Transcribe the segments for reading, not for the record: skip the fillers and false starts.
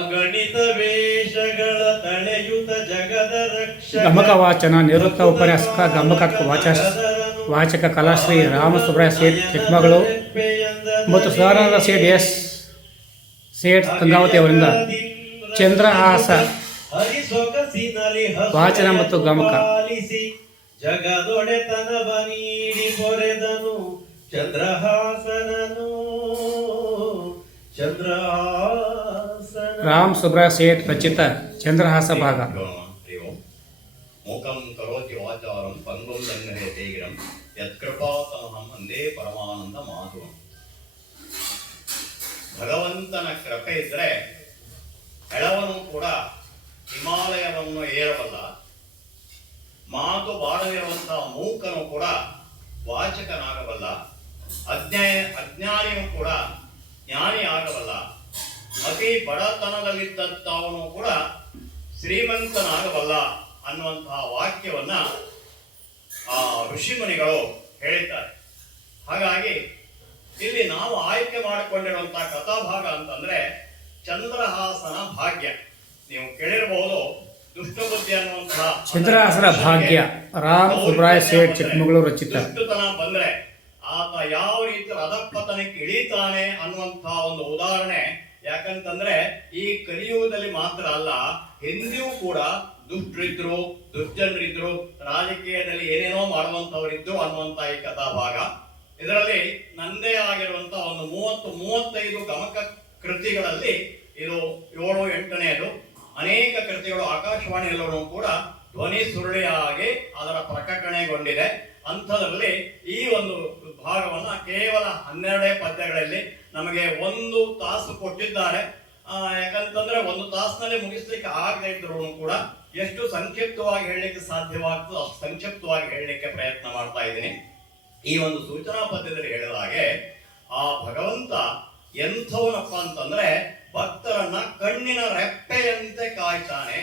ಅಗಣಿತ ವೇಷಗಳ ತಳೆಯುತ ಜಗದ ರಕ್ಷಕ ಗಮಕ ವಾಚನ ನಿವೃತ್ತ ಉಪನ್ಯಾಸಕ ಗಮಕ ವಾಚಕ ಕಲಾಶ್ರೀ ರಾಮಸುಬ್ರಾಯ ಸೇಠ್ ಚಿಕ್ಕಮಗಳೂರು ಮತ್ತು ಸದಾನಂದ ಸೇಠ್ ಎಸ್ ಸೇಠ್ ಗಂಗಾವತಿ ಅವರಿಂದ ಚಂದ್ರಹಾಸ ವಾಚನ ಮತ್ತು ಗಮಕ. ಜಗದೊಡೆತನವ ನೀಡಿ ಪೊರೆದನು ಚಂದ್ರಹಾಸನನು ರಾಮ್ ಸುಬ್ರಾಯ ಸೇಠ್ ರಚಿತ ಚಂದ್ರಹಾಸ ಭಾಗ. ಮೂಕಂ ಕರೋತಿ ವಾಚಾರಂ ಪಂಗುಂ ಲಂಘಯತೆ ಗಿರಂ ಯತ್ಕೃಪಾತಮಹಂ ವಂದೇ ಪರಮಾನಂದ ಮಾಧವಂ. ಭಗವಂತನ ಕೃಪೆ ಇದ್ರೆ ಎಳವನು ಕೂಡ ಹಿಮಾಲಯವನ್ನು ಏರಬಲ್ಲ, ಮಾತು ಬಾಡದಿರುವಂತಹ ಮೂಕನು ಕೂಡ ವಾಚಕನಾಗಬಲ್ಲ, ಅಜ್ಞಾನಿಯು ಕೂಡ ಜ್ಞಾನಿ ಆಗಬಲ್ಲ, ಅತಿ ಬಡತನದಲ್ಲಿದ್ದಂಥವನು ಕೂಡ ಶ್ರೀಮಂತನಾಗಬಲ್ಲ ಅನ್ನುವಂತಹ ವಾಕ್ಯವನ್ನ ಆ ಋಷಿಮುನಿಗಳು ಹೇಳಿದ್ದಾರೆ. ಹಾಗಾಗಿ ಇಲ್ಲಿ ನಾವು ಆಯ್ಕೆ ಮಾಡಿಕೊಂಡಿರುವಂತಹ ಕಥಾಭಾಗ ಅಂತಂದ್ರೆ ಚಂದ್ರಹಾಸನ ಭಾಗ್ಯ. ನೀವು ಕೇಳಿರಬಹುದು ದುಷ್ಟಬುದ್ಧಿ ಅನ್ನುವಂತಹ ಚಂದ್ರಹಾಸನ ಭಾಗ್ಯ ರಾಮ್ ಸುಬ್ರಾಯ ಸೇಠ್ ಚಿಕ್ಕಮಗಳೂರು ರಚಿತ. ದುಷ್ಟತನ ಬಂದ್ರೆ ಆತ ಯಾವ ರೀತಿ ಅಧಪತನಕ್ಕೆ ಇಳಿತಾನೆ ಅನ್ನುವಂತಹ ಒಂದು ಉದಾಹರಣೆ. ಯಾಕಂತಂದ್ರೆ ಈ ಕಲಿಯುಗದಲ್ಲಿ ಮಾತ್ರ ಅಲ್ಲ, ಹಿಂದಿಯೂ ಕೂಡ ದುಷ್ಟರಿದ್ರು, ದುರ್ಜನರಿದ್ರು, ರಾಜಕೀಯದಲ್ಲಿ ಏನೇನೋ ಮಾಡುವಂತವರಿದ್ರು ಅನ್ನುವಂತ ಈ ಕಥಾಭಾಗ. ಇದರಲ್ಲಿ ನಂದೇ ಆಗಿರುವಂತಹ ಒಂದು 30-35 ಗಮಕ ಕೃತಿಗಳಲ್ಲಿ ಇದು 7-8ನೇದು. ಅನೇಕ ಕೃತಿಗಳು ಆಕಾಶವಾಣಿಯಲ್ಲೂ ಕೂಡ ಧ್ವನಿ ಸುರುಳಿಯಾಗಿ ಅದರ ಪ್ರಕಟಣೆಗೊಂಡಿದೆ. ಅಂಥದ್ರಲ್ಲಿ ಈ ಒಂದು ಭಾಗವನ್ನ ಕೇವಲ 12 ಪದ್ಯಗಳಲ್ಲಿ ನಮಗೆ 1 ತಾಸು ಕೊಟ್ಟಿದ್ದಾರೆ. ಯಾಕಂತಂದ್ರೆ 1 ತಾಸಿನಲ್ಲಿ ಮುಗಿಸ್ಲಿಕ್ಕೆ ಆಗದೆ ಇದ್ರು ಕೂಡ ಎಷ್ಟು ಸಂಕ್ಷಿಪ್ತವಾಗಿ ಹೇಳಲಿಕ್ಕೆ ಸಾಧ್ಯವಾಗ್ತದೆ ಅಷ್ಟು ಸಂಕ್ಷಿಪ್ತವಾಗಿ ಹೇಳಲಿಕ್ಕೆ ಪ್ರಯತ್ನ ಮಾಡ್ತಾ ಇದ್ದೀನಿ. ಈ ಒಂದು ಸೂಚನಾ ಪದ್ಯದಲ್ಲಿ ಹೇಳಿದ ಹಾಗೆ ಆ ಭಗವಂತ ಎಂಥವನಪ್ಪ ಅಂತಂದ್ರೆ ಭಕ್ತರನ್ನ ಕಣ್ಣಿನ ರೆಪ್ಪೆಯಂತೆ ಕಾಯ್ತಾನೆ.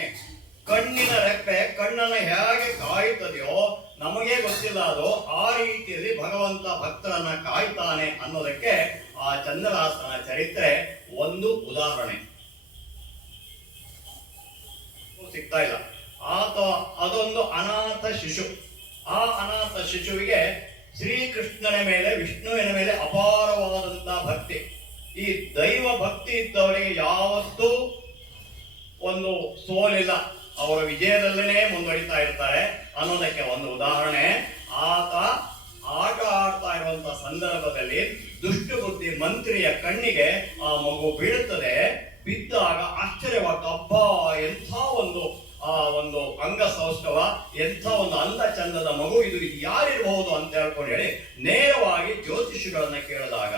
ಕಣ್ಣಿನ ರೆಪ್ಪೆ ಕಣ್ಣನ್ನ ಹೇಗೆ ಕಾಯುತ್ತದೆಯೋ ನಮಗೆ ಗೊತ್ತಿಲ್ಲ, ಅದು ಆ ರೀತಿಯಲ್ಲಿ ಭಗವಂತ ಭಕ್ತರನ್ನ ಕಾಯ್ತಾನೆ ಅನ್ನೋದಕ್ಕೆ ಆ ಚಂದ್ರಹಾಸನ ಚರಿತ್ರೆ ಒಂದು ಉದಾಹರಣೆ. ಸಿಗ್ತಾ ಇಲ್ಲ. ಅದೊಂದು ಅನಾಥ ಶಿಶು. ಆ ಅನಾಥ ಶಿಶುವಿಗೆ ಶ್ರೀಕೃಷ್ಣನ ಮೇಲೆ ವಿಷ್ಣುವಿನ ಮೇಲೆ ಅಪಾರವಾದಂತಹ ಭಕ್ತಿ. ಈ ದೈವ ಭಕ್ತಿ ಇದ್ದವರಿಗೆ ಯಾವತ್ತೂ ಒಂದು ಸೋಲಿಲ್ಲ, ಅವರ ವಿಜಯದಲ್ಲೇ ಮುಂದುವರಿತಾ ಇರ್ತಾರೆ ಅನ್ನೋದಕ್ಕೆ ಒಂದು ಉದಾಹರಣೆ. ಆತ ಆಟ ಆಡ್ತಾ ಇರುವಂತಹ ಸಂದರ್ಭದಲ್ಲಿ ದುಷ್ಟ ಬುದ್ಧಿ ಮಂತ್ರಿಯ ಕಣ್ಣಿಗೆ ಆ ಮಗು ಬೀಳುತ್ತದೆ. ಬಿದ್ದಾಗ ಆಶ್ಚರ್ಯವಾಗ್ತಾ, ಅಬ್ಬಾ ಎಂಥ ಒಂದು ಅಂಗ ಸೌಷ್ಠವ, ಎಂಥ ಒಂದು ಅಂದ ಚಂದದ ಮಗು, ಇದು ಯಾರಿರಬಹುದು ಅಂತ ಹೇಳ್ಕೊಂಡು ಹೇಳಿ ನೇರವಾಗಿ ಜ್ಯೋತಿಷಿಗಳನ್ನ ಕೇಳಿದಾಗ,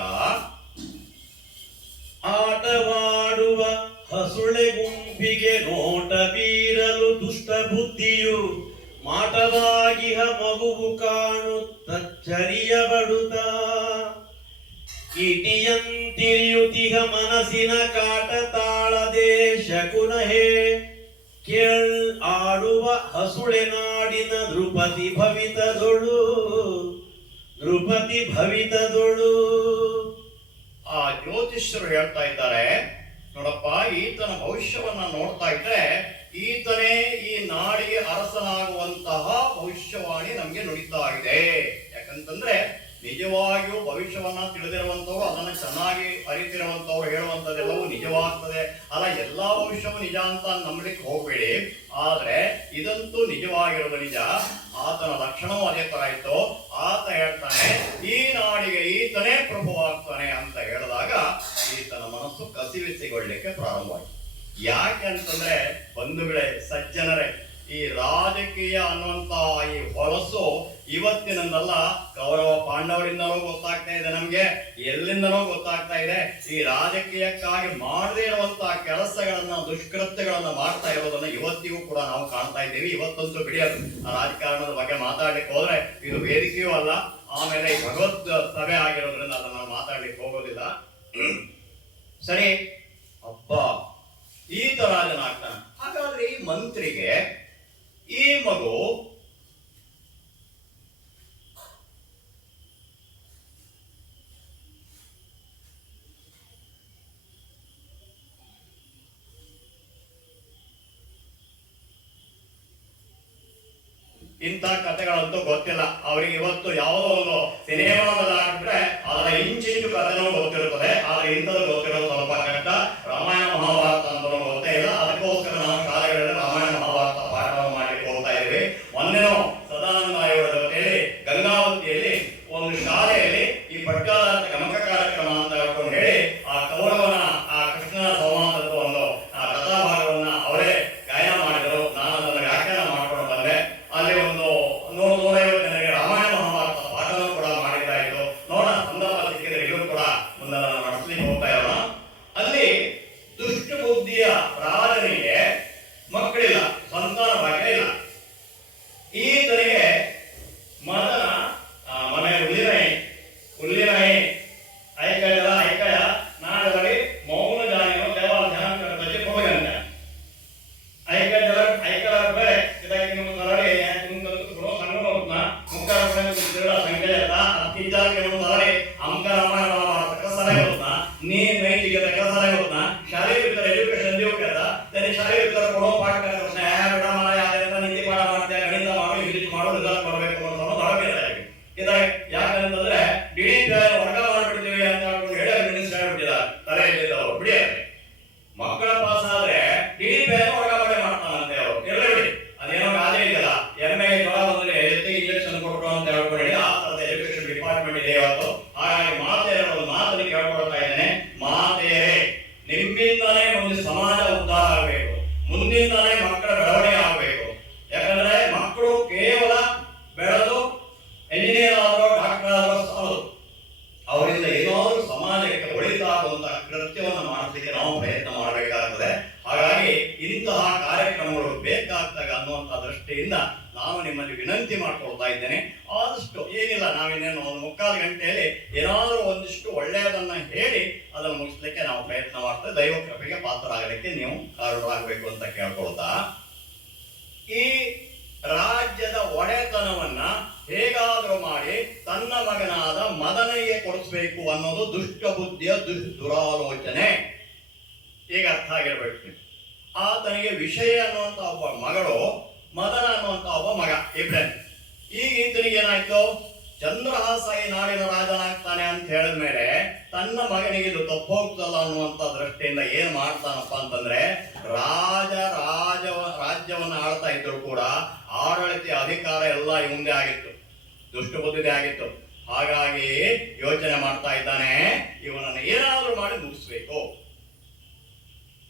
ಆಟವಾಡುವ ಹಸುಳೆ ಗುಂಪಿಗೆ ನೋಟ ಬೀರಲು ದುಷ್ಟ ಬುದ್ಧಿಯು ಮಾಟವಾಗಿಹ ಮಗುವು ಕಾಣುತ್ತಚ್ಚರಿಯ ಬಡುತ್ತ ಇಟಿಯಂತಿರಿಯುತಿಹ ಮನಸ್ಸಿನ ಕಾಟ ತಾಳದೆ ಶಕುನಹೇ ಕೇಳ್ ಆಡುವ ಹಸುಳೆ ನಾಡಿನ ನೃಪತಿ ಭವಿತದೊಳು. ಆ ಜ್ಯೋತಿಷ್ಯರು ಹೇಳ್ತಾ ಇದ್ದಾರೆ, ನೋಡಪ್ಪ, ಈತನ ಭವಿಷ್ಯವನ್ನ ನೋಡ್ತಾ ಇದ್ರೆ ಈತನೇ ಈ ನಾಡಿಗೆ ಅರಸನಾಗುವಂತಹ ಭವಿಷ್ಯವಾಣಿ ನಮ್ಗೆ ನುಡಿತಾ ಇದೆ. ಯಾಕಂತಂದ್ರೆ ನಿಜವಾಗಿಯೂ ಭವಿಷ್ಯವನ್ನ ತಿಳಿದಿರುವಂತವ್ರು, ಅದನ್ನ ಚೆನ್ನಾಗಿ ಅರಿತಿರುವಂತವ್ರು ಹೇಳುವಂತದ್ದೆಲ್ಲವೂ ನಿಜವಾಗ್ತದೆ. ಅಲ್ಲ, ಎಲ್ಲಾ ಭವಿಷ್ಯವು ನಿಜ ಅಂತ ನಂಬಲಿಕ್ಕೆ ಹೋಗ್ಬೇಡಿ. ಆದ್ರೆ ಇದಂತೂ ನಿಜವಾಗಿರೋದು ನಿಜ. ಆತನ ಲಕ್ಷಣವೂ ಅದೇ ತರ ಇತ್ತು. ಆತ ಹೇಳ್ತಾನೆ, ಈ ನಾಡಿಗೆ ಈತನೇ ಪ್ರಭುವಾಗ್ತಾನೆ ಅಂತ ಹೇಳಿದಾಗ ಈತನ ಮನಸ್ಸು ಕಸಿವಿಸಿಗೊಳ್ಳಿಕ್ಕೆ ಪ್ರಾರಂಭವಾಯಿತು. ಯಾಕೆ ಅಂತಂದ್ರೆ ಬಂಧುಗಳೇ, ಸಜ್ಜನರೇ, ಈ ರಾಜಕೀಯ ಅನ್ನುವಂತ ಈ ಹೊಲಸು ಇವತ್ತಿನಲ್ಲ, ಕೌರವ ಪಾಂಡವರಿಂದನೂ ಗೊತ್ತಾಗ್ತಾ ಇದೆ, ನಮ್ಗೆ ಎಲ್ಲಿಂದನೂ ಗೊತ್ತಾಗ್ತಾ ಇದೆ. ಈ ರಾಜಕೀಯಕ್ಕಾಗಿ ಮಾಡದೇ ಇರುವಂತಹ ಕೆಲಸಗಳನ್ನ, ದುಷ್ಕೃತ್ಯಗಳನ್ನ ಮಾಡ್ತಾ ಇರೋದನ್ನ ಇವತ್ತಿಗೂ ಕೂಡ ನಾವು ಕಾಣ್ತಾ ಇದ್ದೀವಿ. ಇವತ್ತಂತೂ ಬಿಡಿಯೋದು ರಾಜಕಾರಣದ ಬಗ್ಗೆ ಮಾತಾಡ್ಲಿಕ್ಕೆ ಹೋದ್ರೆ ಇದು ವೇದಿಕೆಯೂ ಅಲ್ಲ, ಆಮೇಲೆ ಈ ಭಗವತ್ ಸಭೆ ಆಗಿರೋದ್ರಿಂದ ಅದನ್ನ ಮಾತಾಡ್ಲಿಕ್ಕೆ ಹೋಗೋದಿಲ್ಲ. ಸರಿ, ಅಬ್ಬ ಈತ ರಾಜನಾಗ್ತಾನೆ. ಹಾಗಾದ್ರೆ ಈ ಮಂತ್ರಿಗೆ ಈ ಮಗು ಇಂಥ ಕಥೆಗಳಂತೂ ಗೊತ್ತಿಲ್ಲ ಅವರಿಗೆ. ಇವತ್ತು ಯಾವುದೋ ಒಂದು ಸಿನಿಮಾದಲ್ಲಿ ಹಾಕಿದ್ರೆ ಅದರ ಇಂಚಿಂಚು ಕಥೆನೂ ಗೊತ್ತಿರುತ್ತದೆ, ಆದ್ರೆ ಇಂಥದ್ದು ಗೊತ್ತಿರೋದು ಸ್ವಲ್ಪ ಕಷ್ಟ. ರಾಮಾಯಣ ಮಹಾಭಾರತ ಅಂತ ಗೊತ್ತೇ ಇಲ್ಲ, ಅದಕ್ಕೋಸ್ಕರ ನಾವು ಶಾಲೆಗಳಲ್ಲಿ ರಾಮಾಯಣ ಮಹಾಭಾರತ ಪಾಠವನ್ನು ಮಾಡಲಿಕ್ಕೆ ಹೋಗ್ತಾ ಇದ್ವಿ. ಮೊನ್ನೆನೂ ಸದಾನಂದ ಆಯೋಗದ ಜೊತೆಯಲ್ಲಿ ಗಂಗಾವತಿಯಲ್ಲಿ ಒಂದು ಶಾಲೆಯಲ್ಲಿ ಈ ಪಟ್ಟಾಧಾರಿತ ಗಮಕ ಕಾರ್ಯಕ್ರಮ ಅಂತ ಹೇಳ್ಕೊಂಡು ಹೇಳಿ ಆ ಕೌರವನ ಆ ಕೃಷ್ಣನ ಸಂವಾದದ ಒಂದು ಕಥಾಭಾಗವನ್ನ ಅವರೇ ಗಾಯನ ಮಾಡಿದರು. ನಾನು ಅದನ್ನು ವ್ಯಾಖ್ಯಾನ ಮಾಡ್ಕೊಂಡು ಬಂದೆ. ಅಲ್ಲಿ ಒಂದು 100-150 ಜನರಿಗೆ ರಾಮಾಯಣ ಮಹಾಭಾರತ ಪಾಠನೂ ಕೂಡ ಮಾಡಿದ್ದಾಯಿತು. ನೋಡೋಣ, ಸಂದರ್ಭ ಸಿಕ್ಕಿದ್ರೆ ಇವರು ಕೂಡ ಮುಂದೆ ನಡೆಸಲಿಕ್ಕೆ ಹೋಗ್ತಾ ಇರೋಣ. ಅಲ್ಲಿ ದುಷ್ಟ ಬುದ್ಧಿಯ ರಾಜನಿಗೆ ಮಕ್ಕಳಿಲ್ಲ, ಸಂತಾನ ಭಾಗ್ಯ ಇಲ್ಲ. ಈತನಿಗೆ ಮದನ ಮನೆ ಉಲ್ಲಿನಾಯಿ ಐಕಯ ನಾಡವರಿ ಮೌನ ಜಾನಿಯೋ ದೇವಾಲ ಧ್ಯಾನ ಕರ್ತಕ್ಕೆ ಹೋಗಂತೆ ಐಕರ ಬೇರೆ ಇದಕ್ಕೆ ನಿಮ್ಮ ತರಡಿ ನಿಮ್ಗೆ ಸಂಘ ಮುಖರ ಸಂಖ್ಯೆಯಲ್ಲ ಅತ್ತೀಜಾಗೆ ತರಡಿ ಅಂಕ ರಾಮಾಯಣ ಕಸರ ಹೋದ್ನ ನೀ ನೈತಿಕ ಕಸರ ಹೋದ್ನ ಶಾಲೆ ಬಿಡ್ತಾರ ಎಜುಕೇಶನ್ ದೇವ್ ಕೇಳ್ದ ತನಿ ಶಾಲೆ ಬಿಡ್ತಾರ ಕೊಡೋ ಪಾಠ ಪ್ರಶ್ನೆ ಬಿಡ ಮಾಡ ಯಾವ್ದಾರ ನೀತಿ ಪಾಠ ಮಾಡ್ತೇವೆ, ಗಣಿತ ಮಾಡು, ಇಂಗ್ಲಿಷ್ ಮಾಡು, ರಿಸಲ್ಟ್ ಕೊಡಬೇಕು ಅನ್ನೋದು ಹೊರಬಿದ್ದಾರೆ. ಇದಾಗ ಯಾಕಂತಂದ್ರೆ ಡಿಡಿ ವರ್ಗ ಮಾಡ್ಬಿಡ್ತೀವಿ ಅಂತ ಹೇಳ್ಕೊಂಡು ಹೇಳಿ ಮಿನಿಸ್ಟರ್ ಹೇಳ್ಬಿಟ್ಟಿದ್ದಾರೆ ತಲೆಯಲ್ಲಿ ಅವರು ಬಿಡಿಯಾರೆ. ಮಕ್ಕಳ ಪಾಸ್ ಆದ್ರೆ ಡಿಡಿ ವರ್ಗ ಮಾಡಿ ಮಾಡ್ತಾನಂತೆ ಅವರು. ಎಲ್ಲ ಬಿಡಿ, ಅದೇನೋ ಗಾದೆ ಇದೆಯಲ್ಲ, ಎಮ್ಮೆ ಜ್ವರ ಬಂದ್ರೆ ಎತ್ತಿ ಇಂಜೆಕ್ಷನ್ ಕೊಟ್ಟರು ಅಂತ ಹೇಳ್ಕೊಂಡು ಹೇಳಿ ಆ ತರದ ಎಜುಕೇಶನ್ ಡಿಪಾರ್ಟ್ಮೆಂಟ್ ಇದೆ ಇವತ್ತು. ಹಾಗಾಗಿ ಮಾತೆಯರ ಒಂದು ಮಾತನ್ನು ಕೇಳ್ಕೊಳ್ತಾ ಇದ್ದೇನೆ. ಮಾತೆಯರೇ, ನಿಮ್ಮಿಂದಲೇ ಒಂದು ಸಮಾಜ ಉದ್ಧಾರ ಆಗಬೇಕು, ಮುಂದಿನದಲೇ ಮಕ್ಕಳ ಬೆಳವಣಿಗೆ ಆಗಬೇಕು. ಯಾಕಂದ್ರೆ ಮಕ್ಕಳು ಕೇವಲ ಬೆಳೆದು ಎಂಜಿನಿಯರ್ ಆದರೂ ಡಾಕ್ಟರ್ ಆದರೂ ಸಾಲದು, ಅವರಿಂದ ಏನಾದರೂ ಸಮಾಜಕ್ಕೆ ಒಳಿತಾಗುವಂತ ಕೃತ್ಯವನ್ನು ಮಾಡಲಿಕ್ಕೆ ನಾವು ಪ್ರಯತ್ನ ಮಾಡಬೇಕಾಗುತ್ತದೆ. ಹಾಗಾಗಿ ಇಂತಹ ಕಾರ್ಯಕ್ರಮಗಳು ಬೇಕಾಗ್ತದೆ ಅನ್ನುವಂಥ ದೃಷ್ಟಿಯಿಂದ ನಾನು ನಿಮ್ಮಲ್ಲಿ ವಿನಂತಿ ಮಾಡ್ಕೊಳ್ತಾ ಇದ್ದೇನೆ. ಆದಷ್ಟು ಏನಿಲ್ಲ, ನಾವಿನ್ನೇನು ಒಂದು 3/4 ಗಂಟೆಯಲ್ಲಿ ಏನಾದರೂ ಒಂದಿಷ್ಟು ಒಳ್ಳೆಯದನ್ನ ಹೇಳಿ ಅದನ್ನು ಮುಗಿಸ್ಲಿಕ್ಕೆ ನಾವು ಪ್ರಯತ್ನ ಮಾಡ್ತೇವೆ. ದೈವ ಕೃಪೆಗೆ ಪಾತ್ರರಾಗಲಿಕ್ಕೆ ನೀವು ಕಾರಣರಾಗಬೇಕು ಅಂತ ಕೇಳ್ಕೊಳ್ತಾ, ಈ ರಾಜ್ಯದ ಒಡೆತನವನ್ನ ಹೇಗಾದರೂ ಮಾಡಿ ತನ್ನ ಮಗನಾದ ಮದನಿಗೆ ಕೊಡಿಸ್ಬೇಕು ಅನ್ನೋದು ದುಷ್ಟ ಬುದ್ಧಿಯ ದುರಾಲೋಚನೆ. ಈಗ ಅರ್ಥ ಆಗಿರ್ಬೇಕು. ಆತನಿಗೆ ವಿಷಯ ಅನ್ನುವಂತ ಒಬ್ಬ ಮಗಳು, ಮದನ ಅನ್ನುವಂತ ಒಬ್ಬ ಮಗ, ಇಬ್ರಾಹಿಂ. ಈಗ ಈತನಿಗೆ ಏನಾಯ್ತು, ಚಂದ್ರಹಾಸ ಈ ನಾಡಿನ ರಾಜನಾಗ್ತಾನೆ ಅಂತ ಹೇಳಿದ ಮೇಲೆ ತನ್ನ ಮಗನಿಗೆ ಇದು ತಪ್ಪೋಗ್ತಲ್ಲ ಅನ್ನುವಂತ ದೃಷ್ಟಿಯಿಂದ ಏನ್ ಮಾಡ್ತಾನಪ್ಪ ಅಂತಂದ್ರೆ, ರಾಜ್ಯವನ್ನ ಆಳ್ತಾ ಇದ್ರು ಕೂಡ ಆಡಳಿತ ಅಧಿಕಾರ ಎಲ್ಲ ಇವಂದೇ ಆಗಿತ್ತು, ದುಷ್ಟ ಬುದ್ಧಿದೇ ಆಗಿತ್ತು. ಹಾಗಾಗಿ ಯೋಚನೆ ಮಾಡ್ತಾ ಇದ್ದಾನೆ, ಇವನನ್ನು ಏನಾದ್ರೂ ಮಾಡಿ ಮುಗಿಸ್ಬೇಕು.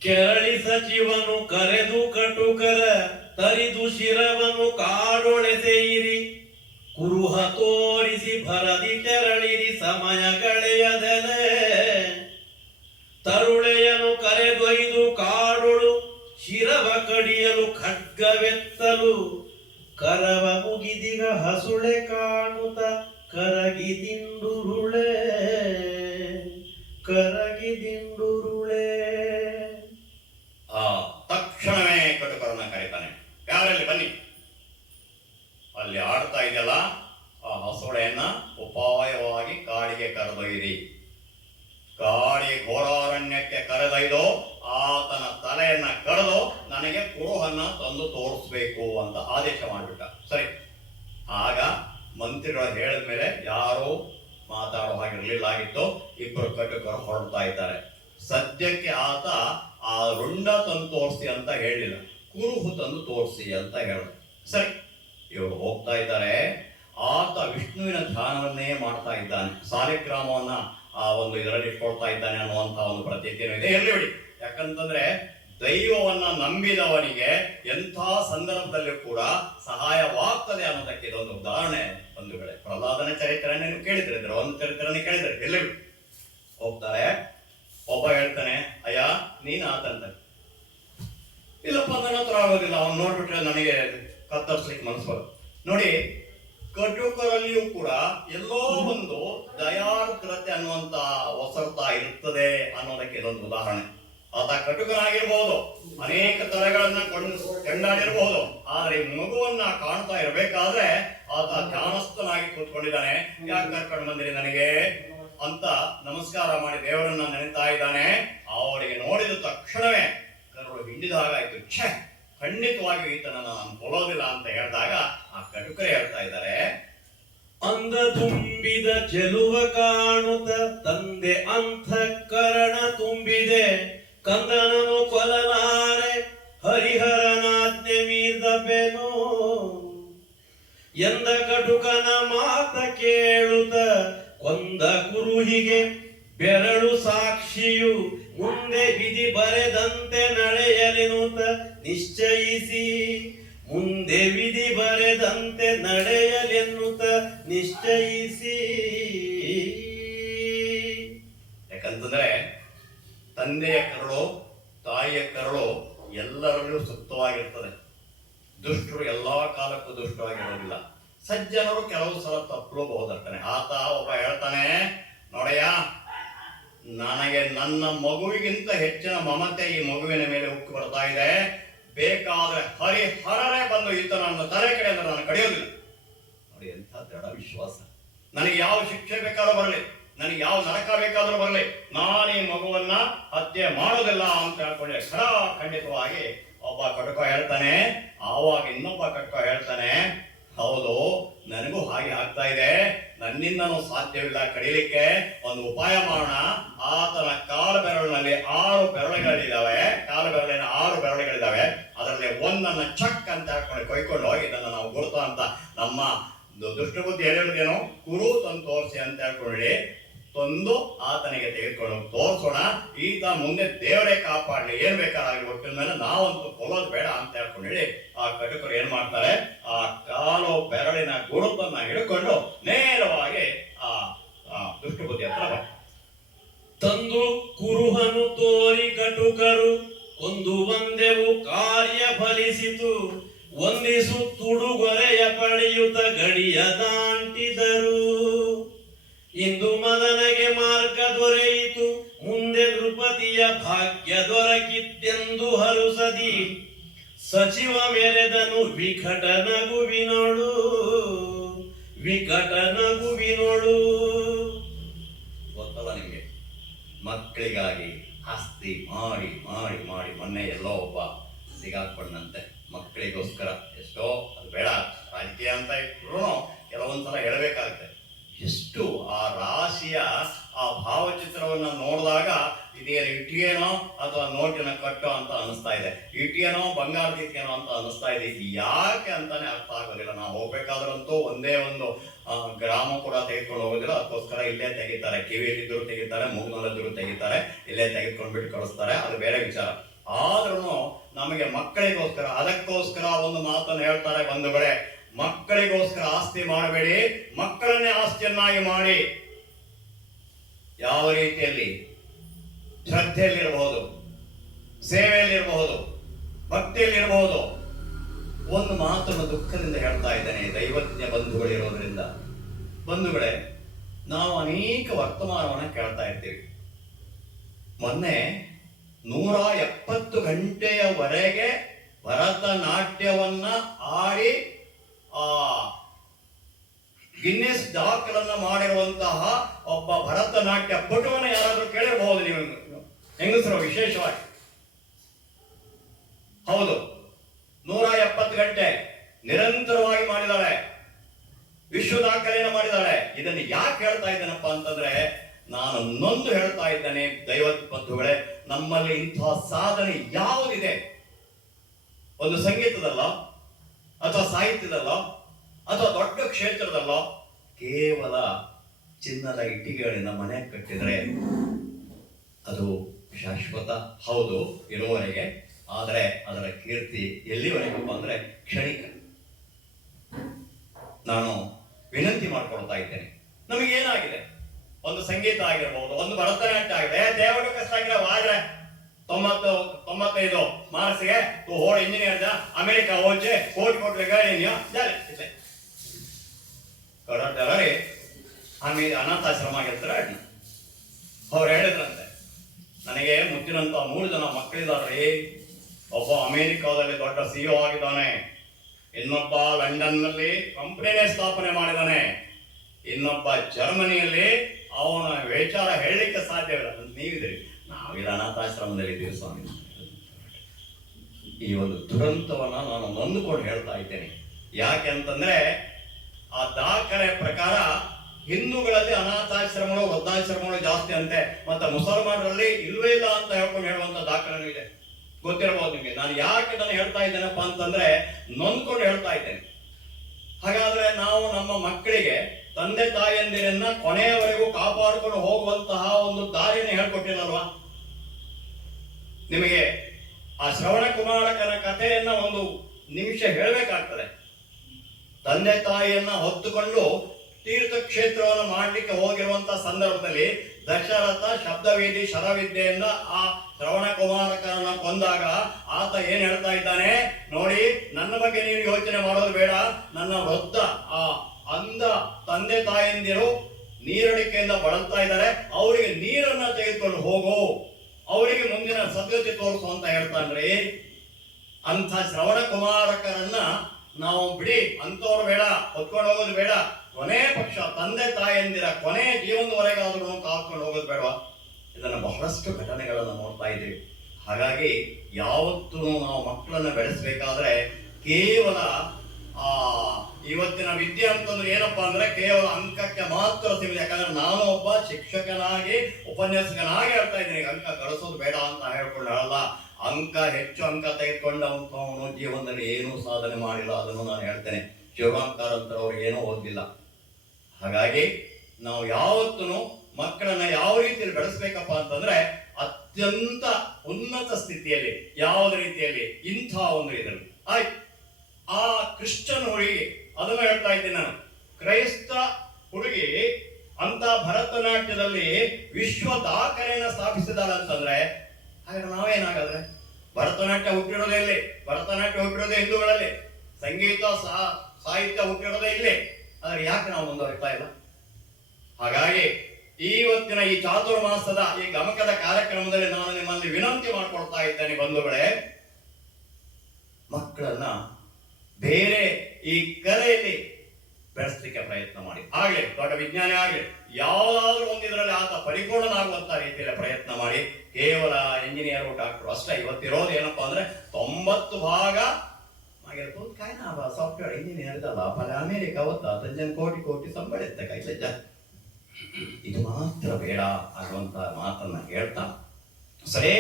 ಕೆರಳಿ ಸಚಿವನು ಕರೆದು ಕಟುಕರ ತರಿದು ಶಿರವನು ಕಾಡೊಳೆಸೆಯಿರಿ, ಕುರುಹ ತೋರಿಸಿ ಭರದಿ ತೆರಳಿರಿ ಸಮಯಗಳೆಯದಲೆ, ತರುಳೆಯನು ಕರೆದೊಯ್ದು ಕಾಡೊಳು ಶಿರವ ಕಡಿಯಲು ಖಡ್ಗವೆತ್ತಲು, ಕರವ ಮುಗಿದಿಗ ಹಸುಳೆ ಕಾಣುತ್ತ ಕರಗಿದಿಂಡುರುಳೆ. ತಕ್ಷಣವೇ ಕಟುಕರನ್ನ ಕರೀತಾನೆ. ಯಾರಲ್ಲಿ ಬನ್ನಿ, ಅಲ್ಲಿ ಆಡ್ತಾ ಇದೆಯಲ್ಲ ಆ ಹಸುಳೆಯನ್ನ ಉಪಾಯವಾಗಿ ಕಾಡಿಗೆ ಕರೆದೊಯ್ಯಿರಿ. ಕಾಡಿ ಘೋರಾರಣ್ಯಕ್ಕೆ ಕರೆದೊಯ್ದು ಆತನ ತಲೆಯನ್ನ ಕರೆದು ನನಗೆ ಕುರುಹನ್ನ ತಂದು ತೋರಿಸ್ಬೇಕು ಅಂತ ಆದೇಶ ಮಾಡಿಬಿಟ್ಟ. ಸರಿ, ಆಗ ಮಂತ್ರಿಗಳು ಹೇಳಿದ ಮೇಲೆ ಯಾರೂ ಮಾತಾಡೋ ಹಾಗಿರ್ಲಿಲ್ಲ ಆಗಿತ್ತು. ಇಬ್ಬರು ಕಟುಕರು ಹೊರಡ್ತಾ ಇದ್ದಾರೆ. ಸದ್ಯಕ್ಕೆ ಆತ ಆ ರುಂಡ ತಂದು ತೋರಿಸಿ ಅಂತ ಹೇಳಿಲ್ಲ, ಕುರುಹು ತಂದು ತೋರಿಸಿ ಅಂತ ಹೇಳ. ಸರಿ, ಇವರು ಹೋಗ್ತಾ ಇದ್ದಾರೆ. ಆತ ವಿಷ್ಣುವಿನ ಧ್ಯಾನವನ್ನೇ ಮಾಡ್ತಾ ಇದ್ದಾನೆ, ಸಾಲಿಗ್ರಾಮವನ್ನ ಆ ಒಂದು ಇದರಲ್ಲಿ ಇಟ್ಕೊಳ್ತಾ ಇದ್ದಾನೆ ಅನ್ನುವಂತ ಒಂದು ಪ್ರತೀತಿನೂ ಇದೆ. ಎಲ್ಲಿ ಬಿಡಿ, ಯಾಕಂತಂದ್ರೆ ದೈವವನ್ನ ನಂಬಿದವನಿಗೆ ಎಂಥ ಸಂದರ್ಭದಲ್ಲೂ ಕೂಡ ಸಹಾಯವಾಗ್ತದೆ ಅನ್ನೋದಕ್ಕೆ ಇದೊಂದು ಉದಾಹರಣೆ. ಬಂಧುಗಳೇ, ಪ್ರಹ್ಲಾದನ ಚರಿತ್ರೆಯನ್ನು ನೀವು ಕೇಳಿದ್ರೆ, ಒಂದು ಚರಿತ್ರೆಯನ್ನು ಕೇಳಿದ್ರೆ, ಎಲ್ಲಿ ಹೋಗ್ತಾರೆ. ಒಬ್ಬ ಹೇಳ್ತಾನೆ, ಅಯ್ಯ ನೀನ್ ಆತಂತ. ಇಲ್ಲಪ್ಪ, ನನ್ನ ಹತ್ರ ಆಗೋದಿಲ್ಲ, ಅವ್ನು ನೋಡ್ಬಿಟ್ರೆ ನನಗೆ ಕತ್ತರಿಸ್ಲಿಕ್ಕೆ ಮನಸ್ಸು. ನೋಡಿ, ಕಟುಕರಲ್ಲಿಯೂ ಕೂಡ ಎಲ್ಲೋ ಒಂದು ದಯಾರ್ದ್ರತೆ ಅನ್ನುವಂತ ಒಸರ್ತಾ ಇರ್ತದೆ ಅನ್ನೋದಕ್ಕೆ ಇದೊಂದು ಉದಾಹರಣೆ. ಆತ ಕಟುಕನಾಗಿರ್ಬಹುದು, ಅನೇಕ ತರಗಳನ್ನ ಕಂಡಾಡಿರಬಹುದು, ಆದ್ರೆ ಈ ಮಗುವನ್ನ ಕಾಣ್ತಾ ಇರಬೇಕಾದ್ರೆ ಆತ ಧ್ಯಾನಸ್ಥನಾಗಿ ಕೂತ್ಕೊಂಡಿದ್ದಾನೆ. ಯಾಕೆ ಕರ್ಕೊಂಡು ಬಂದಿರಿ ನನಗೆ ಅಂತ ನಮಸ್ಕಾರ ಮಾಡಿ ದೇವರನ್ನ ನೆನೆತಾ ಇದ್ದಾನೆ. ಅವರಿಗೆ ನೋಡಿದ ತಕ್ಷಣವೇ ಕರುಳು ಹಿಂಡಿದ ಹಾಗಾಯ್ತು. ಖಂಡಿತವಾಗಿಯೂ ಈತನನ್ನ ನಾನು ಕೊಲ್ಲೋದಿಲ್ಲ ಅಂತ ಹೇಳಿದಾಗ ಆ ಚೆಲುವ ಕಾಣುತ್ತ ತಂದೆ ಅಂತಃಕರಣ ತುಂಬಿದೆ ಕಂದನನು ಕೊಲಲಾರೆ ಹರಿಹರನಾಜ್ಞೆ ಮೀರಬೇನೋ ಎಂದ ಕಟುಕನ ಮಾತ ಕೇಳುತ್ತ ಕೊಂದ ಕುರುಹಿಗೆ ಬೆರಳು ಸಾಕ್ಷಿಯು ಮುಂದೆ ವಿಧಿ ಬರೆದಂತೆ ನಡೆಯಲೆನುತ ನಿಶ್ಚಯಿಸಿ ಮುಂದೆ ವಿಧಿ ಬರೆದಂತೆ ನಡೆಯಲೆನ್ನುತ್ತ ನಿಶ್ಚಯಿಸಿ. ಯಾಕಂತಂದ್ರೆ ತಂದೆಯ ಕರುಳು ತಾಯಿಯ ಕರುಳು ಎಲ್ಲರಲ್ಲೂ ಸುಪ್ತವಾಗಿರ್ತದೆ. ದುಷ್ಟರು ಎಲ್ಲಾ ಕಾಲಕ್ಕೂ ದುಷ್ಟವಾಗಿರೋದಿಲ್ಲ. ಸಜ್ಜನರು ಕೆಲವು ಸಲ ತಪ್ಪಲೂಬಹುದರ್ತಾನೆ. ಆತ ಒಬ್ಬ ಹೇಳ್ತಾನೆ, ನೋಡಯ್ಯ, ನನಗೆ ನನ್ನ ಮಗುವಿಗಿಂತ ಹೆಚ್ಚಿನ ಮಮತೆ ಈ ಮಗುವಿನ ಮೇಲೆ ಉಕ್ಕಿ ಬರ್ತಾ ಇದೆ. ಬೇಕಾದ್ರೆ ಹರಿಹರನೇ ಬಂದು ಈತ ನನ್ನ ತಲೆ ಕಡೆ ಅಂದ್ರೆ ನಾನು ಕಡಿಯೋದಿಲ್ಲ. ನೋಡಿ ಎಂಥ ದೃಢ ವಿಶ್ವಾಸ. ನನಗೆ ಯಾವ ಶಿಕ್ಷೆ ಬೇಕಾದ್ರೂ ಬರಲಿ, ನನಗೆ ಯಾವ ನರಕ ಬೇಕಾದ್ರೂ ಬರಲಿ, ನಾನು ಈ ಮಗುವನ್ನ ಹತ್ಯೆ ಮಾಡೋದಿಲ್ಲ ಅಂತ ಹೇಳ್ಕೊಂಡೆ ಖಂಡಿತವಾಗಿ ಒಬ್ಬ ಕಟುಕ ಹೇಳ್ತಾನೆ. ಆವಾಗ ಇನ್ನೊಬ್ಬ ಕಟುಕ ಹೇಳ್ತಾನೆ, ಹೌದು, ನನಗೂ ಹಾಗೆ ಆಗ್ತಾ ಇದೆ, ನನ್ನಿಂದನೂ ಸಾಧ್ಯವಿಲ್ಲ ಕಡಿಲಿಕ್ಕೆ. ಒಂದು ಉಪಾಯ ಮಾಡೋಣ. ಆತನ ಕಾಲು ಬೆರಳಿನಲ್ಲಿ 6 ಬೆರಳುಗಳಿದ್ದಾವೆ, ಕಾಲು ಬೆರಳಿನ 6 ಬೆರಳುಗಳಿದ್ದಾವೆ. ಅದರಲ್ಲಿ ಒಂದನ್ನ ಚಕ್ ಅಂತ ಹಾಕೊಂಡು ಕೊಯ್ಕೊಂಡು ಹೋಗಿ ಇದನ್ನ ನಾವು ಗುರುತ ಅಂತ ನಮ್ಮ ದುಷ್ಟಬುದ್ಧಿ ಹೇಳಿದ್ದೇನೋ ಕುರು ತಂದು ತೋರಿಸಿ ಅಂತ ಹೇಳ್ಕೊಂಡ್ರಿ. ತಂದು ಆತನಿಗೆ ತೆಗೆದುಕೊಂಡು ತೋರಿಸೋಣ, ಈತ ಮುಂದೆ ದೇವರೇ ಕಾಪಾಡಲಿ, ಏನ್ ಬೇಕಾಗಿ ಒಟ್ಟಿನ ಮೇಲೆ ನಾವಂತೂ ಕೊಲ್ಲೋದು ಬೇಡ ಅಂತ ಹೇಳ್ಕೊಂಡಿ. ಆ ಕಟುಕರು ಏನ್ ಮಾಡ್ತಾರೆ, ಆ ಕಾಲು ಬೆರಳಿನ ಗುರುತನ್ನ ಹಿಡ್ಕೊಂಡು ನೇರವಾಗಿ ಆ ದುಷ್ಟಬುದ್ಧಿ ಹತ್ರ ತಂದು ಕುರುಹನು ತೋರಿ ಕಟುಕರು ಒಂದು ಒಂದೆವು ಕಾರ್ಯ ಫಲಿಸಿತು ಒಂದಿಸುತ್ತುಡುಗೊರೆಯ ಪಡೆಯುತ್ತ ಗಡಿಯ ದಾಂಟಿದರು. ಇಂದು ಮದನಗೆ ಮಾರ್ಗ ದೊರೆಯಿತು ಮುಂದೆ ನೃಪತಿಯ ಭಾಗ್ಯ ದೊರಕಿತ್ತೆಂದು ಹರುಸದಿ ಸಚಿವ ಮೆರೆದನು ವಿಕಟ ನಗುವಿನೋಳು. ಗೊತ್ತಲ್ಲ ನಿಮಗೆ, ಮಕ್ಕಳಿಗಾಗಿ ಆಸ್ತಿ ಮಾಡಿ ಮಾಡಿ ಮಾಡಿ ಮೊನ್ನೆ ಎಲ್ಲೋ ಒಬ್ಬ ಸಿಗಾಕೊಂಡಂತೆ ಮಕ್ಕಳಿಗೋಸ್ಕರ ಎಷ್ಟೋ, ಅದು ಬೇಡ ರಾಜಕೀಯ ಅಂತ ಇಟ್ರು ಕೆಲವೊಂದ್ಸಲ ಹೇಳಬೇಕಾಗುತ್ತೆ. ಎಷ್ಟು ಆ ರಾಶಿಯ ಆ ಭಾವಚಿತ್ರವನ್ನ ನೋಡಿದಾಗ ಇದೇನು ಇಟ್ಟಿಗೆನೋ ಅಥವಾ ನೋಟಿನ ಕಟ್ಟೋ ಅಂತ ಅನಿಸ್ತಾ ಇದೆ, ಇಟ್ಟಿಗೆನೋ ಬಂಗಾರದಿಕ್ಕೇನೋ ಅಂತ ಅನಿಸ್ತಾ ಇದೆ. ಇದು ಯಾಕೆ ಅಂತಾನೆ ಅರ್ಥ ಆಗೋದಿಲ್ಲ. ನಾವು ಹೋಗ್ಬೇಕಾದ್ರಂತೂ ಒಂದೇ ಒಂದು ಗ್ರಾಮ ಕೂಡ ತೆಗೆದುಕೊಂಡು ಹೋಗೋದಿಲ್ಲ. ಅದಕ್ಕೋಸ್ಕರ ಇಲ್ಲೇ ತೆಗಿತಾರೆ, ಕಿವಿಯಲ್ಲಿದ್ದರೂ ತೆಗಿತಾರೆ, ಮೂಗಿನಲ್ಲಿದ್ದರೂ ತೆಗಿತಾರೆ, ಇಲ್ಲೇ ತೆಗೆದುಕೊಂಡು ಬಿಟ್ಟು ಕಳಿಸ್ತಾರೆ, ಅದು ಬೇರೆ ವಿಚಾರ. ಆದ್ರೂ ನಮಗೆ ಮಕ್ಕಳಿಗೋಸ್ಕರ, ಅದಕ್ಕೋಸ್ಕರ ಒಂದು ಮಾತನ್ನು ಹೇಳ್ತಾರೆ ಬಂಧುಗಳೇ, ಮಕ್ಕಳಿಗೋಸ್ಕರ ಆಸ್ತಿ ಮಾಡಬೇಡಿ, ಮಕ್ಕಳನ್ನೇ ಆಸ್ತಿಯನ್ನಾಗಿ ಮಾಡಿ. ಯಾವ ರೀತಿಯಲ್ಲಿ? ಶ್ರದ್ಧೆಯಲ್ಲಿರಬಹುದು, ಸೇವೆಯಲ್ಲಿರಬಹುದು, ಭಕ್ತಿಯಲ್ಲಿರಬಹುದು. ಒಂದು ಮಾತನ್ನು ದುಃಖದಿಂದ ಹೇಳ್ತಾ ಇದ್ದೇನೆ, ದೈವಜ್ಞ ಬಂಧುಗಳಿರೋದ್ರಿಂದ. ಬಂಧುಗಳೇ, ನಾವು ಅನೇಕ ವರ್ತಮಾನವನ್ನ ಕೇಳ್ತಾ ಇರ್ತೀವಿ. ಮೊನ್ನೆ 170 ಗಂಟೆಯವರೆಗೆ ಭರತನಾಟ್ಯವನ್ನ ಆಡಿ ಆ ಗಿನ್ನೆಸ್ ದಾಖಲನ್ನ ಮಾಡಿರುವಂತಹ ಒಬ್ಬ ಭರತನಾಟ್ಯ ಪಟುವನ್ನ ಯಾರಾದ್ರೂ ಕೇಳಿರಬಹುದು ನೀವು, ಹೆಂಗಸರು ವಿಶೇಷವಾಗಿ. ಹೌದು, 170 ಗಂಟೆ ನಿರಂತರವಾಗಿ ಮಾಡಿದಾಳೆ, ವಿಶ್ವ ದಾಖಲೆಯನ್ನು ಮಾಡಿದಾಳೆ. ಇದನ್ನು ಯಾಕೆ ಹೇಳ್ತಾ ಇದ್ದೇನಪ್ಪ ಅಂತಂದ್ರೆ, ನಾನು ನೊಂದು ಹೇಳ್ತಾ ಇದ್ದೇನೆ ದೈವ ಬಂಧುಗಳೇ, ನಮ್ಮಲ್ಲಿ ಇಂತಹ ಸಾಧನೆ ಯಾವುದಿದೆ? ಒಂದು ಸಂಗೀತದಲ್ಲೋ ಅಥವಾ ಸಾಹಿತ್ಯದಲ್ಲೋ ಅಥವಾ ದೊಡ್ಡ ಕ್ಷೇತ್ರದಲ್ಲೋ ಕೇವಲ ಚಿನ್ನದ ಇಟ್ಟಿಗೆಗಳಿಂದ ಮನೆ ಕಟ್ಟಿದ್ರೆ ಅದು ಶಾಶ್ವತ. ಹೌದು, ಇರುವವರೆಗೆ. ಆದರೆ ಅದರ ಕೀರ್ತಿ ಎಲ್ಲಿವರೆಗೂ ಅಂದ್ರೆ ಕ್ಷಣಿಕ. ನಾನು ವಿನಂತಿ ಮಾಡ್ಕೊಳ್ತಾ ಇದ್ದೇನೆ, ನಮಗೇನಾಗಿದೆ? ಒಂದು ಸಂಗೀತ ಆಗಿರ್ಬಹುದು, ಒಂದು ಭರತನಾಟ್ಯ ಆಗಿದೆ, ದೇವರು ಕಷ್ಟ ಆಗಿದೆ. ಆದ್ರೆ 95 ಮಾರ್ಕ್ಸ್ಗೆ ಹೋಳ ಇಂಜಿನಿಯರ್ ಅಮೆರಿಕ ಹೋಚೆ ಕೋಟಿ ಕಡರಿ ಆಮೇಲೆ ಅನಾಥಾಶ್ರಮ ಆಗಿರ್ತಾರೆ. ಅವ್ರು ಹೇಳಿದ್ರಂತೆ, ನನಗೆ ಮುತ್ತಿನಂತ 3 ಜನ ಮಕ್ಕಳಿದಾರ್ರಿ. ಒಬ್ಬ ಅಮೆರಿಕಾದಲ್ಲಿ ದೊಡ್ಡ CEO ಆಗಿದ್ದಾನೆ, ಇನ್ನೊಬ್ಬ ಲಂಡನ್ ನಲ್ಲಿ ಕಂಪನಿನೇ ಸ್ಥಾಪನೆ ಮಾಡಿದ್ದಾನೆ, ಇನ್ನೊಬ್ಬ ಜರ್ಮನಿಯಲ್ಲಿ ಅವನ ವಿಚಾರ ಹೇಳಲಿಕ್ಕೆ ಸಾಧ್ಯವಿಲ್ಲ. ನೀವಿದ್ರಿ, ನಾವಿಲ್ಲ ಅನಾಥಾಶ್ರಮದಲ್ಲಿ ಇದ್ದೀವಿ ಸ್ವಾಮಿ. ಈ ಒಂದು ದುರಂತವನ್ನ ನಾನು ನೊಂದುಕೊಂಡು ಹೇಳ್ತಾ ಇದ್ದೇನೆ. ಯಾಕೆ ಅಂತಂದ್ರೆ, ಆ ದಾಖಲೆ ಪ್ರಕಾರ ಹಿಂದೂಗಳಲ್ಲಿ ಅನಾಥಾಶ್ರಮಗಳು ವೃದ್ಧಾಶ್ರಮಗಳು ಜಾಸ್ತಿ ಅಂತೆ, ಮತ್ತೆ ಮುಸಲ್ಮಾನರಲ್ಲಿ ಇಲ್ವೇ ಇಲ್ಲ ಅಂತ ಹೇಳ್ಕೊಂಡು ಹೇಳುವಂತ ದಾಖಲೆನೂ ಇದೆ. ಗೊತ್ತಿರಬಹುದು ನಿಮಗೆ. ನಾನು ಯಾಕೆ ನಾನು ಹೇಳ್ತಾ ಇದ್ದೇನಪ್ಪ ಅಂತಂದ್ರೆ ನೊಂದ್ಕೊಂಡು ಹೇಳ್ತಾ ಇದ್ದೇನೆ. ಹಾಗಾದ್ರೆ ನಾವು ನಮ್ಮ ಮಕ್ಕಳಿಗೆ ತಂದೆ ತಾಯಿಯಂದಿರನ್ನ ಕೊನೆಯವರೆಗೂ ಕಾಪಾಡಿಕೊಂಡು ಹೋಗುವಂತಹ ಒಂದು ದಾರಿಯನ್ನು ಹೇಳ್ಕೊಟ್ಟಿಲ್ಲಲ್ವಾ? ನಿಮಗೆ ಆ ಶ್ರವಣ ಕುಮಾರಕನ ಕಥೆಯನ್ನ ಒಂದು ನಿಮಿಷ ಹೇಳಬೇಕಾಗ್ತದೆ. ತಂದೆ ತಾಯಿಯನ್ನ ಹೊತ್ತುಕೊಂಡು ತೀರ್ಥಕ್ಷೇತ್ರವನ್ನು ಮಾಡಲಿಕ್ಕೆ ಹೋಗಿರುವಂತಹ ಸಂದರ್ಭದಲ್ಲಿ ದಶರಥ ಶಬ್ದವೇದಿ ಶರವಿದ್ಯೆಯಿಂದ ಆ ಶ್ರವಣ ಕುಮಾರಕರನ್ನ ಕೊಂದಾಗ ಆತ ಏನ್ ಹೇಳ್ತಾ ಇದ್ದಾನೆ ನೋಡಿ, ನನ್ನ ಬಗ್ಗೆ ನೀನು ಯೋಚನೆ ಮಾಡೋದು ಬೇಡ, ನನ್ನ ವೃದ್ಧ ಆ ಅಂಧ ತಂದೆ ತಾಯಂದಿರು ನೀರಡಿಕೆಯಿಂದ ಬಳಲ್ತಾ ಇದ್ದಾರೆ, ಅವರಿಗೆ ನೀರನ್ನ ತೆಗೆದುಕೊಂಡು ಹೋಗು, ಅವರಿಗೆ ಮುಂದಿನ ಸದ್ಗತಿ ತೋರಿಸು ಅಂತ ಹೇಳ್ತಾನ್ರಿ. ಅಂಥ ಶ್ರವಣ ಕುಮಾರಕರನ್ನ ನಾವು ಬಿಡಿ, ಅಂತವ್ರು ಬೇಡ, ಹೊತ್ಕೊಂಡು ಹೋಗೋದು ಬೇಡ, ಕೊನೆ ಪಕ್ಷ ತಂದೆ ತಾಯಂದಿರ ಕೊನೆ ಜೀವನದವರೆಗಾದ್ರೂ ಕಾಲ್ಕೊಂಡು ಹೋಗೋದು ಬೇಡವಾ? ಇದನ್ನ ಬಹಳಷ್ಟು ಘಟನೆಗಳನ್ನು ನೋಡ್ತಾ ಇದ್ದೀವಿ. ಹಾಗಾಗಿ ಯಾವತ್ತೂ ನಾವು ಮಕ್ಕಳನ್ನ ಬೆಳೆಸಬೇಕಾದ್ರೆ ಕೇವಲ ಇವತ್ತಿನ ವಿದ್ಯೆ ಅಂತಂದ್ರೆ ಏನಪ್ಪಾ ಅಂದ್ರೆ ಕೇವಲ ಅಂಕಕ್ಕೆ ಮಾತ್ರ ಸೀಮಿತ. ಯಾಕಂದ್ರೆ ನಾನು ಒಬ್ಬ ಶಿಕ್ಷಕನಾಗಿ ಉಪನ್ಯಾಸಕನಾಗಿ ಹೇಳ್ತಾ ಇದ್ದೀನಿ, ಅಂಕ ಗಳಿಸೋದು ಬೇಡ ಅಂತ ಹೇಳ್ಕೊಂಡು ಹೇಳಲ್ಲ. ಅಂಕ ಹೆಚ್ಚು ಅಂಕ ತೆಗೆದುಕೊಂಡವನು ಜೀವನದಲ್ಲಿ ಏನೂ ಸಾಧನೆ ಮಾಡಿಲ್ಲ, ಅದನ್ನು ನಾನು ಹೇಳ್ತೇನೆ. ಶಿವರಾಂಕರ್ ಅಂತ ಅವ್ರು ಏನೂ ಓದಿಲ್ಲ. ಹಾಗಾಗಿ ನಾವು ಯಾವತ್ತೂ ಮಕ್ಕಳನ್ನ ಯಾವ ರೀತಿಯಲ್ಲಿ ಬೆಳೆಸ್ಬೇಕಪ್ಪ ಅಂತಂದ್ರೆ ಅತ್ಯಂತ ಉನ್ನತ ಸ್ಥಿತಿಯಲ್ಲಿ, ಯಾವುದೇ ರೀತಿಯಲ್ಲಿ ಇಂಥ ಒಂದು ಇದರಲ್ಲಿ ಆಯ್ತು. ಆ ಕ್ರಿಶ್ಚನ್ ಹುಡುಗಿ, ಅದನ್ನು ಹೇಳ್ತಾ ಇದ್ದೀನಿ ನಾನು, ಕ್ರೈಸ್ತ ಹುಡುಗಿ ಅಂತ ಭರತನಾಟ್ಯದಲ್ಲಿ ವಿಶ್ವ ದಾಖಲೆಯನ್ನ ಸ್ಥಾಪಿಸಿದಾಳ ಅಂತಂದ್ರೆ ಹಾಗಾದ್ರೆ ನಾವೇನಾಗಾದ್ರೆ? ಭರತನಾಟ್ಯ ಹುಟ್ಟಿರೋದೇ ಇಲ್ಲಿ, ಭರತನಾಟ್ಯ ಹುಟ್ಟಿರೋದೇ ಹಿಂದೂಗಳಲ್ಲಿ, ಸಂಗೀತ ಸಾಹಿತ್ಯ ಹುಟ್ಟಿರೋದೇ ಇಲ್ಲಿ, ಆದ್ರೆ ಯಾಕೆ ನಾವು ಮುಂದುವರಿತಾ ಇಲ್ಲ? ಹಾಗಾಗಿ ಇವತ್ತಿನ ಈ ಚಾತುರ್ಮಾಸದ ಈ ಗಮಕದ ಕಾರ್ಯಕ್ರಮದಲ್ಲಿ ನಾನು ನಿಮ್ಮಲ್ಲಿ ವಿನಂತಿ ಮಾಡ್ಕೊಳ್ತಾ ಇದ್ದೇನೆ ಬಂಧುಗಳೇ, ಮಕ್ಕಳನ್ನ ಬೇರೆ ಈ ಕಲೆಯಲ್ಲಿ ಬೆಳೆಸಲಿಕ್ಕೆ ಪ್ರಯತ್ನ ಮಾಡಿ. ಆಗ್ಲಿ ದೊಡ್ಡ ವಿಜ್ಞಾನಿ ಆಗ್ಲಿ, ಯಾವ್ದಾದ್ರೂ ಒಂದಿದ್ರಲ್ಲಿ ಆತ ಪರಿಪೂರ್ಣನಾಗುವಂತ ರೀತಿಯಲ್ಲಿ ಪ್ರಯತ್ನ ಮಾಡಿ. ಕೇವಲ ಇಂಜಿನಿಯರ್ ಡಾಕ್ಟರ್ ಅಷ್ಟೇ ಇವತ್ತಿರೋದು ಏನಪ್ಪಾ ಅಂದ್ರೆ 90 ಭಾಗ ಆಗಿರ್ಬೋದು काय ना सॉफ्टवेअर इंजिनियर झाला पण अमेरिका होता त्यांच्या ಕೋಟಿ ಸಂಬಳ ಇತ್ತ ಕೈಲಜ್ಜ. ಇದು ಮಾತ್ರ ಬೇಡ ಅನ್ನುವಂತ ಮಾತನ್ನ ಹೇಳ್ತಾ ಸರಿ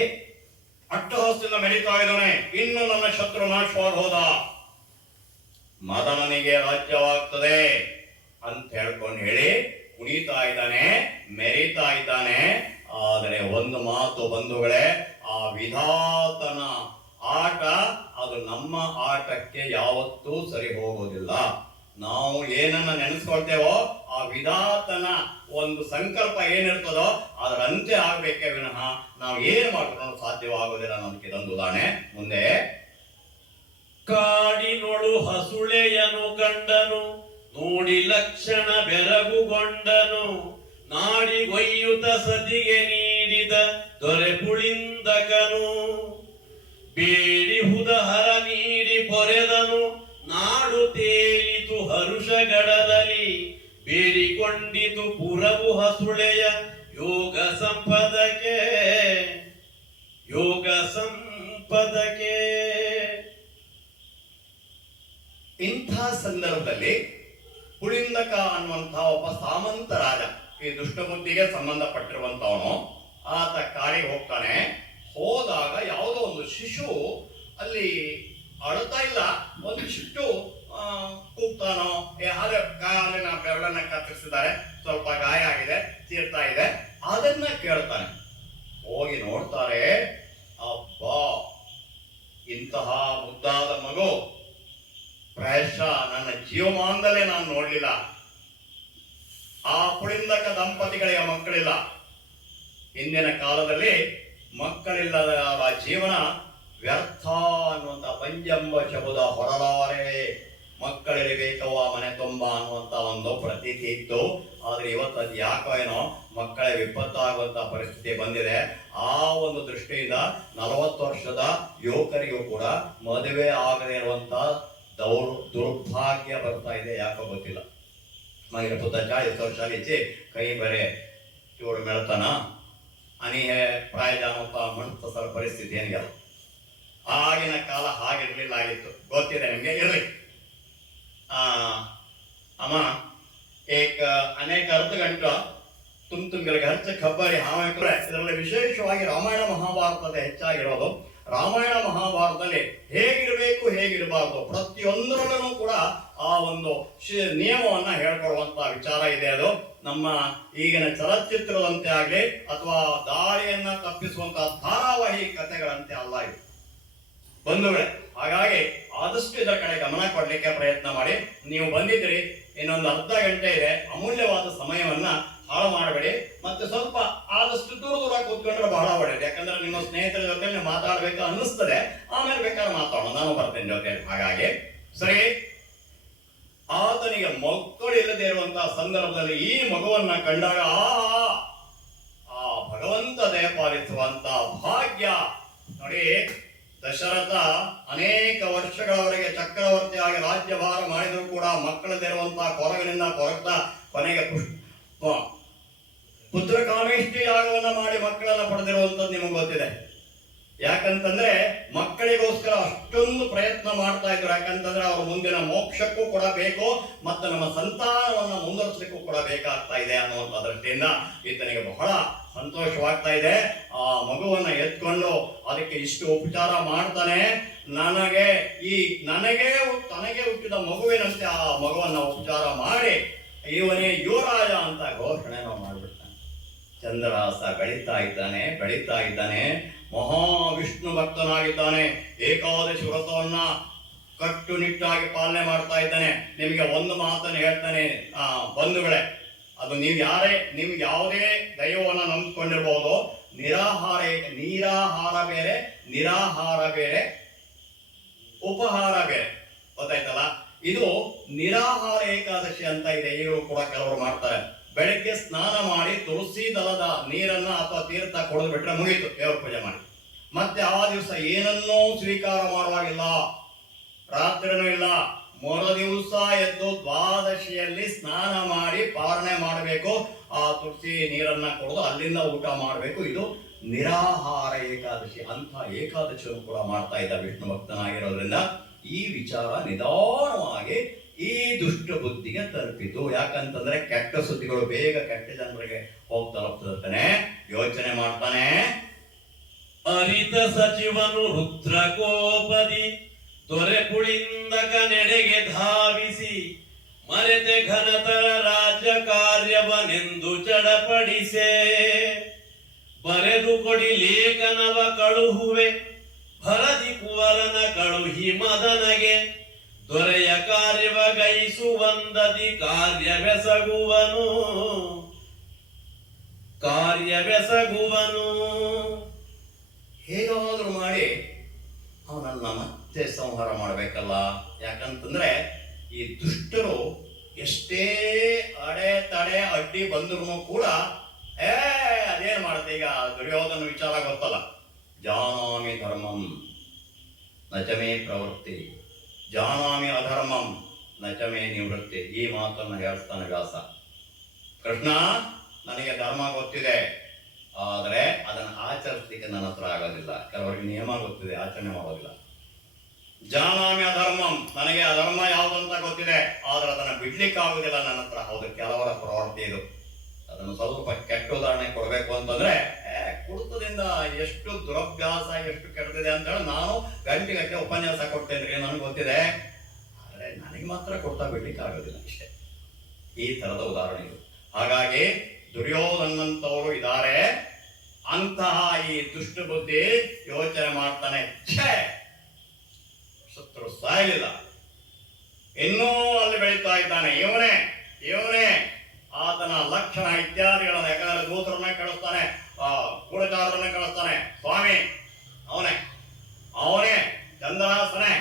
ಅಟ್ಟಹಾಸದಿಂದ ಮೆರೀತಾ ಇದ್ದಾನೆ. ಇನ್ನು ನನ್ನ ಶತ್ರು ನಾಶವಾಗಿ ಹೋದ, ಮದನನಿಗೆ ರಾಜ್ಯವಾಗ್ತದೆ ಅಂತ ಹೇಳ್ಕೊಂಡು ಹೇಳಿ ಕುಣಿತಾ ಇದ್ದಾನೆ, ಮೆರೀತಾ ಇದ್ದಾನೆ. ಆದರೆ ಒಂದು ಮಾತು ಬಂಧುಗಳೇ, ಆ ವಿಧಾತನ ಆಟ ಅದು ನಮ್ಮ ಆಟಕ್ಕೆ ಯಾವತ್ತೂ ಸರಿ ಹೋಗೋದಿಲ್ಲ. ನಾವು ಏನನ್ನ ನೆನೆಸ್ಕೊಳ್ತೇವೋ ಆ ವಿಧಾತನ ಒಂದು ಸಂಕಲ್ಪ ಏನಿರ್ತದೋ ಅದರಂತೆ ಆಗ್ಬೇಕೇ ವಿನಃ ನಾವು ಏನು ಮಾಡ್ಕೊಂಡು ಸಾಧ್ಯವಾಗೋದಿಲ್ಲ ಅನ್ನೋದಕ್ಕೆ ಇದೊಂದು ಉದಾಹರಣೆ. ಮುಂದೆ ಕಾಡಿನೊಳು ಹಸುಳೆಯನು ಕಂಡನು, ನೋಡಿ ಲಕ್ಷಣ ಬೆರಗುಗೊಂಡನು, ನಾಡಿಗೊಯ್ಯುತ ಸತಿಗೆ ನೀಡಿದ ದೊರೆ ಪುಳಿಂದಕನು, ಬೇಡಿಹುದ ಹರ ನೀಡಿ ಪೊರೆದನು, ನಾಡು ತೇಲಿತು ಹರುಷಗಡದಲ್ಲಿ, ಬೇಡಿಕೊಂಡಿತು ಪುರವು ಹಸುಳೆಯ ಯೋಗ ಸಂಪದಕ್ಕೆ, ಯೋಗ ಸಂಪದಕ್ಕೆ. ಇಂಥ ಸಂದರ್ಭದಲ್ಲಿ ಪುಳಿಂದಕ ಅನ್ನುವಂತಹ ಒಬ್ಬ ಸಾಮಂತ ರಾಜ, ಈ ದುಷ್ಟಬುದ್ಧಿಗೆ ಸಂಬಂಧಪಟ್ಟಿರುವಂತವನು, ಆತ ಕಾಡಿಗೆ ಹೋಗ್ತಾನೆ. ಹೋದಾಗ ಯಾವುದೋ ಒಂದು ಶಿಶು ಅಲ್ಲಿ ಅಳುತ್ತಾ ಇಲ್ಲ, ಒಂದು ಶಿಶು ಕೂಗ್ತಾನೋ, ಕಾಲಿನ ಬೆರಳನ್ನ ಕತ್ತರಿಸಿದ್ದಾರೆ, ಸ್ವಲ್ಪ ಗಾಯ ಆಗಿದೆ, ತೀರ್ತಾ ಇದೆ, ಅದನ್ನ ಕೇಳ್ತಾನೆ. ಹೋಗಿ ನೋಡ್ತಾರೆ, ಅಬ್ಬಾ ಇಂತಹ ಮುದ್ದಾದ ಮಗು ಪ್ರಾಯಶಃ ನನ್ನ ಜೀವಮಾನದಲ್ಲೇ ನಾನು ನೋಡ್ಲಿಲ್ಲ. ಆ ಪುಳಿಂದಕ ದಂಪತಿಗಳಿಗೆ ಮಕ್ಕಳಿಲ್ಲ. ಹಿಂದಿನ ಕಾಲದಲ್ಲಿ ಮಕ್ಕಳಿಲ್ಲದ ಜೀವನ ವ್ಯರ್ಥ ಅನ್ನುವಂತ ಪಂಜಂಬ ಶಬ್ದ ಹೊರಲಾರೆ, ಮಕ್ಕಳಿರಬೇಕವ ಮನೆ ತುಂಬ ಅನ್ನುವಂತ ಒಂದು ಪ್ರತೀತಿ ಇತ್ತು. ಆದ್ರೆ ಇವತ್ತು ಅದು ಯಾಕೋ ಏನೋ ಮಕ್ಕಳ ವಿಪತ್ತಾಗುವಂತ ಪರಿಸ್ಥಿತಿ ಬಂದಿದೆ. ಆ ಒಂದು ದೃಷ್ಟಿಯಿಂದ 40 ವರ್ಷದ ಯುವಕರಿಗೂ ಕೂಡ ಮದುವೆ ಆಗದೇ ಇರುವಂತ ದುರ್ಭಾಗ್ಯ ಬರ್ತಾ ಇದೆ. ಯಾಕೋ ಗೊತ್ತಿಲ್ಲ. मागीर पुता 40 वर्षांची काही बरे तेवढं मिळताना आणि हे ಪ್ರಾಯಜಾನಪ್ಪ म्हणत ಸರ್ ಪರಿಸ್ಥಿತಿ ಏನಿಲ್ಲ. ಆಗಿನ ಕಾಲ ಹಾಗಿರ್ಲಿಲ್ಲ ಆಗಿತ್ತು, ಗೊತ್ತಿದೆ ನಿಮಗೆ. ಇರ್ಲಿ ಅಮ್ಮ, ಏಕ ಅನೇಕ ಅರ್ಧಗಂಟ ತುಂಬಿಗೆ ಹಚ್ಚ ಖಬ್ಬರಿ ಹಾವೇ ಇದರಲ್ಲಿ ವಿಶೇಷವಾಗಿ ರಾಮಾಯಣ ಮಹಾಭಾರತದ ಹೆಚ್ಚಾಗಿರೋದು. ರಾಮಾಯಣ ಮಹಾಭಾರತದಲ್ಲಿ ಹೇಗಿರಬೇಕು ಹೇಗಿರಬಾರ್ದು ಪ್ರತಿಯೊಂದರಲ್ಲೂ ಕೂಡ ಆ ಒಂದು ನಿಯಮವನ್ನ ಹೇಳ್ಕೊಡುವಂತ ವಿಚಾರ ಇದೆ. ಅದು ನಮ್ಮ ಈಗಿನ ಚಲಚಿತ್ರದಂತೆ ಆಗ್ಲಿ ಅಥವಾ ದಾಳಿಯನ್ನ ತಪ್ಪಿಸುವಂತಹ ಧಾರಾವಾಹಿ ಕಥೆಗಳಂತೆ ಅಲ್ಲ ಇದು ಬಂಧುಗಳೇ. ಹಾಗಾಗಿ ಆದಷ್ಟು ಇದರ ಕಡೆ ಗಮನ ಕೊಡ್ಲಿಕ್ಕೆ ಪ್ರಯತ್ನ ಮಾಡಿ. ನೀವು ಬಂದಿದ್ದೀರಿ, ಇನ್ನೊಂದು ಅರ್ಧ ಗಂಟೆ ಇದೆ, ಅಮೂಲ್ಯವಾದ ಸಮಯವನ್ನ ಹಾಳು ಮಾಡಬೇಡಿ. ಮತ್ತೆ ಸ್ವಲ್ಪ ಆದಷ್ಟು ದೂರ ಕೂತ್ಕೊಂಡ್ರೆ ಬಹಳ ಒಳ್ಳೆಯದು. ಯಾಕಂದ್ರೆ ನಿಮ್ಮ ಸ್ನೇಹಿತರ ಜೊತೆ ನೀವು ಮಾತಾಡ್ಬೇಕು ಅನ್ನಿಸ್ತದೆ, ಆಮೇಲೆ ಬೇಕಾದ್ರೆ ಮಾತಾಡೋಣ, ನಾನು ಬರ್ತೇನೆ ಜೊತೆ. ಹಾಗಾಗಿ ಸರಿ, ಆತನಿಗೆ ಮಕ್ಕಳು ಇಲ್ಲದೆ ಇರುವಂತಹ ಸಂದರ್ಭದಲ್ಲಿ ಈ ಮಗುವನ್ನ ಕಂಡಾಗ ಆ ಭಗವಂತ ದಯಪಾಲಿಸುವಂತ ಭಾಗ್ಯ ನೋಡಿ. ದಶರಥ ಅನೇಕ ವರ್ಷಗಳವರೆಗೆ ಚಕ್ರವರ್ತಿಯಾಗಿ ರಾಜ್ಯಭಾರ ಮಾಡಿದರೂ ಕೂಡ ಮಕ್ಕಳದಿರುವಂತಹ ಕೊರಗಿನಿಂದ ಕೊರಗ್ತಾ ಕೊನೆಗೆ ಪುತ್ರ ಕಾಮೇಷ್ಟಿ ಯಾಗವನ್ನ ಮಾಡಿ ಮಕ್ಕಳನ್ನ ಪಡೆದಿರುವಂತದ್ದು ನಿಮಗೆ ಗೊತ್ತಿದೆ. ಯಾಕಂತಂದ್ರೆ ಮಕ್ಕಳಿಗೋಸ್ಕರ ಅಷ್ಟೊಂದು ಪ್ರಯತ್ನ ಮಾಡ್ತಾ ಇದ್ರು. ಯಾಕಂತಂದ್ರೆ ಅವ್ರ ಮುಂದಿನ ಮೋಕ್ಷಕ್ಕೂ ಕೂಡ ಬೇಕು, ಮತ್ತು ನಮ್ಮ ಸಂತಾನವನ್ನ ಮುಂದುವರಿಸಲಿಕ್ಕೂ ಕೂಡ ಬೇಕಾಗ್ತಾ ಇದೆ ಅನ್ನುವಂಥ ದೃಷ್ಟಿಯಿಂದ ಈತನಿಗೆ ಬಹಳ ಸಂತೋಷವಾಗ್ತಾ ಇದೆ. ಆ ಮಗುವನ್ನ ಎತ್ಕೊಂಡು ಅದಕ್ಕೆ ಇಷ್ಟು ಉಪಚಾರ ಮಾಡ್ತಾನೆ. ತನಗೆ ಹುಟ್ಟಿದ ಮಗುವಿನಂತೆ ಆ ಮಗುವನ್ನ ಉಪಚಾರ ಮಾಡಿ ಇವನೇ ಯುವರಾಜ ಅಂತ ಘೋಷಣೆಯನ್ನು ಮಾಡ್ಬಿಡ್ತಾನೆ. ಚಂದ್ರಹಾಸ ಬೆಳೀತಾ ಇದ್ದಾನೆ. ಮಹಾವಿಷ್ಣು ಭಕ್ತನಾಗಿದ್ದಾನೆ. ಏಕಾದಶಿ ವ್ರತವನ್ನ ಕಟ್ಟುನಿಟ್ಟಾಗಿ ಪಾಲನೆ ಮಾಡ್ತಾ ಇದ್ದಾನೆ. ನಿಮಗೆ ಒಂದು ಮಾತನ್ನು ಹೇಳ್ತಾನೆ ಬಂಧುಗಳೇ, ಅದು ನಿಮ್ಗೆ ಯಾವುದೇ ದೈವವನ್ನ ನಂಬಿಕೊಂಡಿರ್ಬೋದು. ನೀರಾಹಾರ ಬೇರೆ, ನಿರಾಹಾರ ಬೇರೆ, ಉಪಹಾರ ಬೇರೆ, ಗೊತ್ತಾಯ್ತಲ್ಲ. ಇದು ನಿರಾಹಾರ ಏಕಾದಶಿ ಅಂತ ಇದೆ, ಈಗಲೂ ಕೂಡ ಕೆಲವರು ಮಾಡ್ತಾರೆ. ಬೆಳಗ್ಗೆ ಸ್ನಾನ ಮಾಡಿ ತುಳಸಿ ದಳದ ನೀರನ್ನ ಅಥವಾ ತೀರ್ಥ ಕೊಡದು ಬಿಟ್ರೆ ಮುಗೀತು, ದೇವರ ಪೂಜೆ ಮಾಡಿ. ಮತ್ತೆ ಆ ದಿವಸ ಏನನ್ನೂ ಸ್ವೀಕಾರ ಮಾಡುವಾಗಿಲ್ಲ, ರಾತ್ರಿನೂ ಇಲ್ಲ. ದಿವಸ ಎದ್ದು ದ್ವಾದಶಿಯಲ್ಲಿ ಸ್ನಾನ ಮಾಡಿ ಪಾರಣೆ ಮಾಡಬೇಕು. ಆ ತುಳಸಿ ನೀರನ್ನ ಕೊಡೋದು, ಅಲ್ಲಿಂದ ಊಟ ಮಾಡಬೇಕು. ಇದು ನಿರಾಹಾರ ಏಕಾದಶಿ. ಅಂತ ಏಕಾದಶಿಯನ್ನು ಕೂಡ ಮಾಡ್ತಾ ಇದ್ದ ವಿಷ್ಣು ಭಕ್ತನಾಗಿರೋದ್ರಿಂದ ಈ ವಿಚಾರ ನಿಧಾನವಾಗಿ ಈ ದುಷ್ಟ ಬುದ್ಧಿಗೆ ತಲುಪಿತು. ಯಾಕಂತಂದ್ರೆ ಕೆಟ್ಟ ಸುದ್ದಿಗಳು ಬೇಗ ಕೆಟ್ಟ ಜನರಿಗೆ ಹೋಗಿ ತಲುಪ್ತಿರ್ತಾನೆ. ಯೋಚನೆ ಮಾಡ್ತಾನೆ. ಅರಿತ ಸಚಿವನು ರುದ್ರಕೋಪದಿ ದೊರೆ ಪುಳಿಂದಕ ನೆಡೆಗೆ ಧಾವಿಸಿ ಮರೆತೆ ಘನತರ ರಾಜ್ಯ ಕಾರ್ಯವನೆಂದು ಚಡಪಡಿಸೆ. ಬರೆದು ಕೊಡಿ ಲೇಖನವ ಕಳುಹುವೆ ಭರದಿ ಕುವರನ ಕಳುಹಿ ಮದನಗೆ. ದೊರೆಯ ಕಾರ್ಯವಗೈಸುವಂದದಿ ಕಾರ್ಯವೆಸಗುವನು. ಹೇಗಾದ್ರೂ ಮಾಡಿ ಅವನನ್ನ ಮತ್ತೆ ಸಂಹಾರ ಮಾಡಬೇಕಲ್ಲ. ಯಾಕಂತಂದ್ರೆ ಈ ದುಷ್ಟರು ಎಷ್ಟೇ ತಡೆ ಅಡ್ಡಿ ಬಂದ್ರು ಕೂಡ ಅದೇನ್ ಮಾಡುತ್ತೆ. ಈಗ ದುರ್ಯೋಧನ ವಿಚಾರ ಗೊತ್ತಲ್ಲ, ಜಾನಾಮಿ ಧರ್ಮಂ ನಚಮೇ ಪ್ರವೃತ್ತಿ, ಜಾನಾಮಿ ಅಧರ್ಮಂ ನಚಮೇ ನಿವೃತ್ತಿ. ಈ ಮಾತನ್ನು ಹೇಳ್ತಾನೆ ವ್ಯಾಸ. ಕೃಷ್ಣ, ನನಗೆ ಧರ್ಮ ಗೊತ್ತಿದೆ, ಆದರೆ ಅದನ್ನು ಆಚರಿಸಲಿಕ್ಕೆ ನನ್ನ ಹತ್ರ ಆಗೋದಿಲ್ಲ. ಕೆಲವರಿಗೆ ನಿಯಮ ಗೊತ್ತಿದೆ, ಆಚರಣೆ ಮಾಡೋದಿಲ್ಲ. ಜಾನಾಮಿ ಅಧರ್ಮಂ, ನನಗೆ ಅಧರ್ಮ ಯಾವುದಂತ ಗೊತ್ತಿದೆ, ಆದ್ರೆ ಅದನ್ನು ಬಿಡ್ಲಿಕ್ಕೆ ಆಗುದಿಲ್ಲ ನನ್ನ ಹತ್ರ. ಹೌದು, ಕೆಲವರ ಪ್ರವೃತ್ತಿ ಇದು. ಅದನ್ನು ಸ್ವಲ್ಪ ಕೆಟ್ಟ ಉದಾಹರಣೆ ಕೊಡಬೇಕು ಅಂತಂದ್ರೆ, ಕುಡಿತದಿಂದ ಎಷ್ಟು ದುರಭ್ಯಾಸ ಎಷ್ಟು ಕೆಡ್ತಿದೆ ಅಂತ ಹೇಳಿ ನಾನು ಗಂಟೆ ಉಪನ್ಯಾಸ ಕೊಡ್ತೇನೆ, ನನಗೆ ಗೊತ್ತಿದೆ, ಆದರೆ ನನಗೆ ಮಾತ್ರ ಕೊಡ್ತಾ ಬಿಡ್ಲಿಕ್ಕೆ ಆಗೋದಿಲ್ಲ ಇಷ್ಟೇ. ಈ ತರದ ಉದಾಹರಣೆ ಇದು. ಹಾಗಾಗಿ ದುರ್ಯೋಧನಂತವರು ಇದ್ದಾರೆ. ಅಂತಹ ಈ ದುಷ್ಟ ಬುದ್ಧಿ ಯೋಚನೆ ಮಾಡ್ತಾನೆ, ಶತ್ರು ಸಾಯಲಿಲ್ಲ, ಇನ್ನೂ ಅಲ್ಲಿ ಬೆಳೀತಾ ಇದ್ದಾನೆ. ಇವನೇ ಆತನ ಲಕ್ಷಣ ಇತ್ಯಾದಿಗಳನ್ನ, ಯಾಕಂದ್ರೆ ದೂತರನ್ನ ಕಳಿಸ್ತಾನೆ, ಗೂಢಚಾರರನ್ನ ಕಳಿಸ್ತಾನೆ. ಸ್ವಾಮಿ ಅವನೇ ಚಂದ್ರಹಾಸನೇ.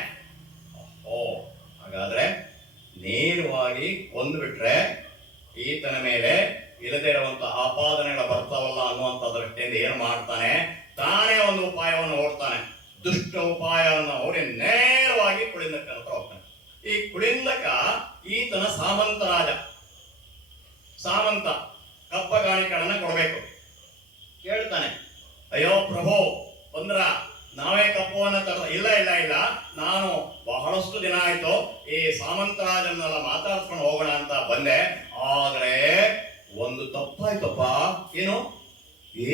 ಹಾಗಾದ್ರೆ ನೇರವಾಗಿ ಕೊಂದುಬಿಟ್ರೆ ಈತನ ಮೇಲೆ ಇಲ್ಲದೇ ಇರುವಂತಹ ಆಪಾದನೆಗಳ ಬರ್ತಾವಲ್ಲ ಅನ್ನುವಂಥ ದೃಷ್ಟಿಯಿಂದ ಏನು ಮಾಡ್ತಾನೆ, ತಾನೇ ಒಂದು ಉಪಾಯವನ್ನು ಓಡ್ತಾನೆ. ದುಷ್ಟ ಉಪಾಯವನ್ನು ಓಡಿ ನೇರವಾಗಿ ಕುಳಿಂದಕನ ಹತ್ರ ಹೋಗ್ತಾನೆ. ಈ ಕುಳಿಂದಕ ಈತನ ಸಾಮಂತ ರಾಜ. ಸಾಮಂತ ಕಪ್ಪ ಕಾಣಿಕೆಗಳನ್ನ ಕೊಡಬೇಕು. ಕೇಳ್ತಾನೆ, ಅಯ್ಯೋ ಪ್ರಭು ಬಂದ್ರ, ನಾವೇ ಕಪ್ಪವನ್ನ ಇಲ್ಲ, ನಾನು ಬಹಳಷ್ಟು ದಿನ ಆಯ್ತು ಈ ಸಾಮಂತರಾಜನ್ನೆಲ್ಲ ಮಾತಾಡ್ಸ್ಕೊಂಡು ಹೋಗೋಣ ಅಂತ ಬಂದೆ. ಆ ಆದರೆ ಒಂದು ತಪ್ಪಾಯ್ತಪ್ಪ. ಏನು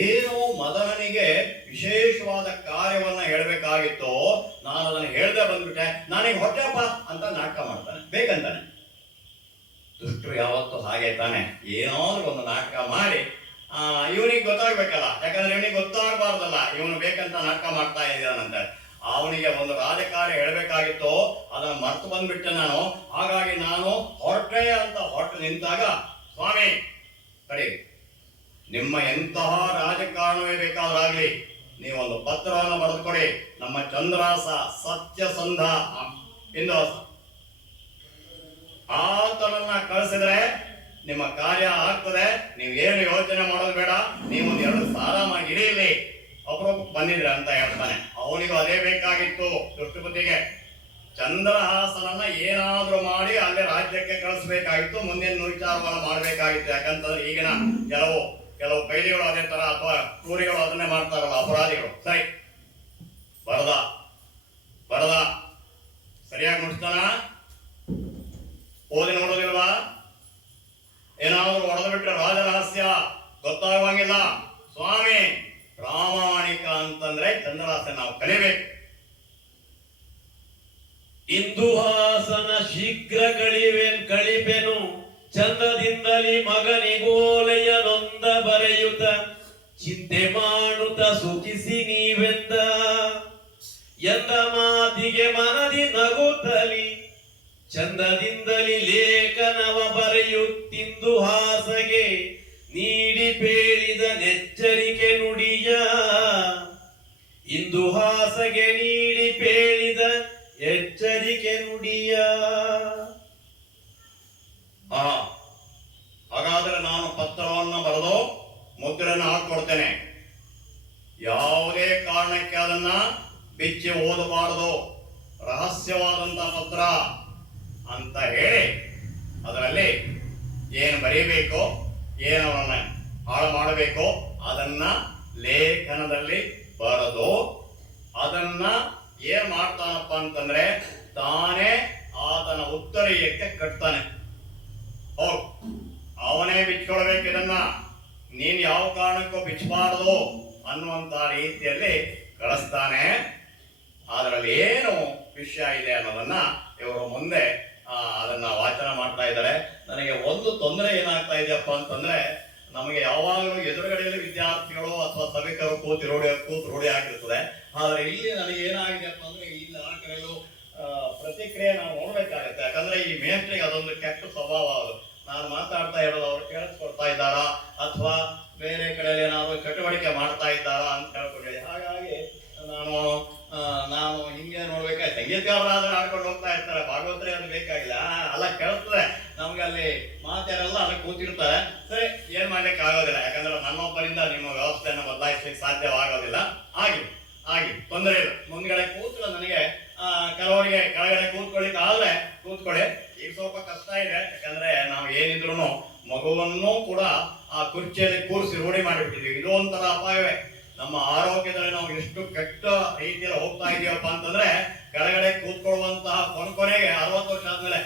ಏನು ಮದನನಿಗೆ ವಿಶೇಷವಾದ ಕಾರ್ಯವನ್ನ ಹೇಳಬೇಕಾಗಿತ್ತು, ನಾನು ಅದನ್ನು ಹೇಳದೆ ಬಂದ್ಬಿಟ್ಟೆ, ನನಗೆ ಹೊಟ್ಟೆಪ್ಪ ಅಂತ ನಾಟಕ ಮಾಡ್ತಾನೆ, ಬೇಕಂತಾನೆ. ದುಷ್ಟರು ಯಾವತ್ತೂ ಹಾಗೆ ತಾನೆ, ಏನಾದ್ರೂ ಒಂದು ನಾಟಕ ಮಾಡಿ ಇವನಿಗೆ ಗೊತ್ತಾಗ್ಬೇಕಲ್ಲ, ಯಾಕಂದ್ರೆ ಇವನಿಗೆ ಗೊತ್ತಾಗಬಾರ್ದಲ್ಲ ಇವನು ಬೇಕಂತ ನಾಟಕ ಮಾಡ್ತಾ ಇದ್ದಾನಂತೆ. ಅವನಿಗೆ ಒಂದು ರಾಜಕಾರ್ಯ ಹೇಳಬೇಕಾಗಿತ್ತು, ಅದನ್ನು ಮರ್ತು ಬಂದ್ಬಿಟ್ಟೆ ನಾನು. ಹಾಗಾಗಿ ನಾನು ಹೊರಟೆ ಅಂತ ಹೊರಟು ನಿಂತಾಗ, ಸ್ವಾಮಿ ಕಡೆ ನಿಮ್ಮ ಎಂತಹ ರಾಜಕಾರಣವೇ ಬೇಕಾದ್ರಾಗ್ಲಿ ನೀವೊಂದು ಪತ್ರವನ್ನು ಬರೆದು ಕೊಡಿ, ನಮ್ಮ ಚಂದ್ರಾಸ ಸತ್ಯಸಂಧ ಎಂದು ಆತನನ್ನ ಕಳಿಸಿದ್ರೆ ನಿಮ್ಮ ಕಾರ್ಯ ಆಗ್ತದೆ. ನೀವೇನು ಯೋಚನೆ ಮಾಡೋದು ಬೇಡ, ನೀವೊಂದು 2 ಸಾರಾಮಾಗಿ ಇಡೀಲಿ ಅಪರೂಪಕ್ಕೆ ಬಂದಿದ್ರೆ ಅಂತ ಹೇಳ್ತಾನೆ. ಅವನಿಗೂ ಅದೇ ಬೇಕಾಗಿತ್ತು ದುಷ್ಟಬುದ್ಧಿಗೆ. ಚಂದ್ರಹಾಸನನ್ನ ಏನಾದ್ರೂ ಮಾಡಿ ಅಲ್ಲಿ ರಾಜ್ಯಕ್ಕೆ ಕಳಿಸ್ಬೇಕಾಗಿತ್ತು, ಮುಂದಿನ ವಿಚಾರವನ್ನು ಮಾಡಬೇಕಾಗಿತ್ತು. ಯಾಕಂತಂದ್ರೆ ಈಗಿನ ಕೆಲವು ಕೈದಿಗಳು ಅದೇ ತರ, ಅಥವಾ ಕ್ರೂರಿಗಳು ಅದನ್ನೇ ಮಾಡ್ತಾರಲ್ಲ, ಅಪರಾಧಿಗಳು. ಸರಿ, ಬರದ ಸರಿಯಾಗಿ ಮುಗಿಸ್ತಾನ, ಓದಿ ನೋಡೋದಿಲ್ವಾ? ಏನಾದ್ರೂ ಹೊಡೆದು ಬಿಟ್ರೆ ರಾಜರಹಸ್ಯ ಗೊತ್ತಾಗುವಂಗಿಲ್ಲ. ಸ್ವಾಮಿ ಪ್ರಾಮಾಣಿಕ ಅಂತಂದ್ರೆ ಚಂದ್ರಹಾಸನ ನಾವು ಕಲಿಬೇಕು. ಇಂದುಹಾಸನ ಶೀಘ್ರ ಕಳಿಪೆನು ಚಂದದಿಂದಲಿ ಮಗನಿಗೋಲೆಯ ನೊಂದ ಬರೆಯುತ್ತ ಚಿಂತೆ ಮಾಡುತ್ತ ಸುಖಿಸಿ ನೀವೆಂದ ಎಂದ ಮಾತಿಗೆ ಮನದಿ ನಗುತ್ತಲಿ ಚಂದದಿಂದಲಿ ಲೇಖನವ ಬರೆಯುತ್ತಿಂದು ಹಾಸಗೆ ನೀಡಿ ಪೇಳಿದ ನೆಚ್ಚರಿಕೆ ನುಡಿಯ. ಇಂದು ಹಾಸಗೆ ನೀಡಿ ಪೇಳಿದ ಎಚ್ಚರಿಕೆ ನುಡಿಯ. ಹಾಗಾದ್ರೆ ನಾನು ಪತ್ರವನ್ನು ಬರೆದು ಮುದ್ರೆಯನ್ನು ಹಾಕೊಡ್ತೇನೆ. ಯಾವುದೇ ಕಾರಣಕ್ಕೆ ಅದನ್ನ ಬಿಚ್ಚಿ ಓದಬಾರದು, ರಹಸ್ಯವಾದಂತ ಪತ್ರ ಅಂತ ಹೇಳಿ ಅದರಲ್ಲಿ ಏನು ಬರೀಬೇಕು, ಏನವನ್ನ ಹಾಳು ಮಾಡಬೇಕು ಅದನ್ನ ಲೇಖನದಲ್ಲಿ ಬರೆದು ಅದನ್ನ ಏನ್ ಮಾಡ್ತಾನಪ್ಪ ಅಂತಂದ್ರೆ ತಾನೇ ಆತನ ಉತ್ತರೀಯಕ್ಕೆ ಕಟ್ತಾನೆ. ಹೋಗ್ ಅವನೇ ಬಿಚ್ಕೊಳ್ಬೇಕು, ಇದನ್ನ ನೀನ್ ಯಾವ ಕಾರಣಕ್ಕೂ ಬಿಚ್ಚಬಾರದು ಅನ್ನುವಂತ ರೀತಿಯಲ್ಲಿ ಕಳಿಸ್ತಾನೆ. ಅದರಲ್ಲಿ ಏನು ವಿಷಯ ಇದೆ ಅನ್ನೋದನ್ನ ಇವರು ಮುಂದೆ ಅದನ್ನ ವಾಚನ ಮಾಡ್ತಾ ಇದ್ದಾರೆ. ನನಗೆ ಒಂದು ತೊಂದರೆ ಏನಾಗ್ತಾ ಇದೆಯಪ್ಪ ಅಂತಂದ್ರೆ, ನಮಗೆ ಯಾವಾಗಲೂ ಎದುರುಗಡೆಯಲ್ಲಿ ವಿದ್ಯಾರ್ಥಿಗಳು ಅಥವಾ ಸಭಿಕರು ಕೂತು ರೂಢಿ ಆಗಿರ್ತದೆ. ಆದ್ರೆ ಇಲ್ಲಿ ನನಗೆ ಏನಾಗಿದೆಯಪ್ಪ ಅಂದ್ರೆ, ಇಲ್ಲಿ ಆ ಕಡೆಯಲ್ಲೂ ಪ್ರತಿಕ್ರಿಯೆ ನಾವು ನೋಡ್ಬೇಕಾಗತ್ತೆ. ಯಾಕಂದ್ರೆ ಈ ಮೇಷ್ಟ್ರಿಗೆ ಅದೊಂದು ಕೆಟ್ಟ ಸ್ವಭಾವ. ಅದು ನಾನು ಮಾತಾಡ್ತಾ ಇರೋದು ಅವ್ರು ಕೇಳಿಸ್ಕೊಡ್ತಾ ಇದ್ದಾರಾ ಅಥವಾ ಬೇರೆ ಕಡೆಯಲ್ಲಿ ಏನಾದ್ರು ಚಟುವಟಿಕೆ ಮಾಡ್ತಾ ಇದ್ದಾರಾ ಅಂತ ಹೇಳ್ಕೊಂಡಿ. ಹಾಗಾಗಿ ನಾನು ಹಿಂಗೆ ನೋಡ್ಬೇಕಾಯ್ತು. ಸಂಗೀತಗಾರರಾದ್ರೆ ಆಡ್ಕೊಂಡು ಹೋಗ್ತಾ ಇರ್ತಾರೆ, ಭಾಗವತರೇ ಅದು ಬೇಕಾಗಿಲ್ಲ, ಅಲ್ಲ ಕೇಳಿಸ್ತದೆ ನಮ್ಗೆ. ಅಲ್ಲಿ ಮಾತಾಡಲ್ಲ, ಅಲ್ಲಿ ಕೂತಿರ್ತಾರೆ. ಸರಿ, ಏನ್ ಮಾಡ್ಲಿಕ್ಕೆ ಆಗೋದಿಲ್ಲ, ಯಾಕಂದ್ರೆ ನನ್ನೊಬ್ಬರಿಂದ ನಿಮ್ಮ ವ್ಯವಸ್ಥೆಯನ್ನು ಬದಲಾಯಿಸ್ಲಿಕ್ಕೆ ಸಾಧ್ಯವಾಗೋದಿಲ್ಲ. ಆಗಿ ತೊಂದರೆ ಇಲ್ಲ. ಮುಂದ್ಗಡೆ ಕೂತ್ಕೊಳ್ಳೋ ನನಗೆ ಕೆಲವರಿಗೆ ಕೆಳಗಡೆ ಕೂತ್ಕೊಳ್ಳಿಕ್ಕೆ ಆದ್ರೆ ಕೂತ್ಕೊಳ್ಳಿ. ಈಗ ಸ್ವಲ್ಪ ಕಷ್ಟ ಇದೆ, ಯಾಕಂದ್ರೆ ನಾವು ಏನಿದ್ರು ಮಗುವನ್ನು ಕೂಡ ಆ ಕುರ್ಚಿಯಲ್ಲಿ ಕೂರಿಸಿ ರೂಢಿ ಮಾಡಿಬಿಟ್ಟಿದ್ವಿ. ಇದು ಒಂಥರ ಅಪಾಯವೇ. ನಮ್ಮ ಆರೋಗ್ಯದಲ್ಲಿ ನಾವು ಎಷ್ಟು ಕೆಟ್ಟ ರೀತಿಯಲ್ಲಿ ಹೋಗ್ತಾ ಇದೀವಪ್ಪ ಅಂತಂದ್ರೆ, ಕೆಳಗಡೆ ಕೂತ್ಕೊಳ್ಳುವಂತಹ ಕೊನೆಗೆ 60 ವರ್ಷ ಆದ್ಮೇಲೆ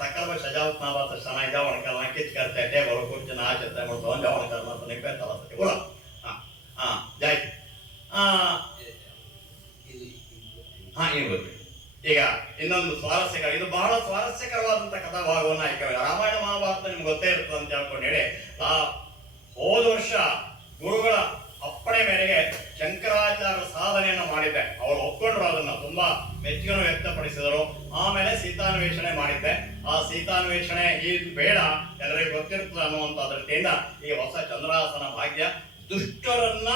ಸಕ್ಕರ ಸಜಾವತ್ ನಾ ಬಾತ ಚೆನ್ನಾಗಿದೆ ಅವನ ಕಿಚ್ ಕರ್ತೈತೆ ಬರೋ ಕುರ್ಚಿನ ಆಚೆ ಮಾಡ್ಕೊಂಡು ಅವನ ಕರ್ಮ ನಿಪ್ಪೆ ಉಳ ಜಾಯ್ ಈಗ ಇನ್ನೊಂದು ಸ್ವಾರಸ್ಯಕರ, ಇದು ಬಹಳ ಸ್ವಾರಸ್ಯಕರವಾದಂತಹ ಕಥಾಭಾಗವನ್ನ ಆಯ್ಕೆ. ರಾಮಾಯಣ ಮಹಾಭಾರತ ನಿಮ್ಗೆ ಗೊತ್ತೇ ಇರ್ತದೆ ಅಂತ ಹೇಳ್ಕೊಂಡು ಹೇಳಿ, ಹೋದ ವರ್ಷ ಗುರುಗಳ ಅಪ್ಪಣೆ ಮೇರೆಗೆ ಶಂಕರಾಚಾರ್ಯ ಸಾಧನೆಯನ್ನು ಮಾಡಿದ್ದೆ. ಅವರು ಒಪ್ಕೊಂಡ್ರು, ಅದನ್ನ ತುಂಬಾ ಮೆಚ್ಚುಗೆಯನ್ನು ವ್ಯಕ್ತಪಡಿಸಿದರು. ಆಮೇಲೆ ಸೀತಾನ್ವೇಷಣೆ ಮಾಡಿದ್ದೆ. ಆ ಸೀತಾನ್ವೇಷಣೆ ಇದು ಬೇಡ, ಎಲ್ಲರಿಗೂ ಗೊತ್ತಿರ್ತದೆ ಅನ್ನುವಂತ ದೃಷ್ಟಿಯಿಂದ ಈ ಹೊಸ ಚಂದ್ರಹಾಸನ ಭಾಗ್ಯ. ದುಷ್ಟರನ್ನ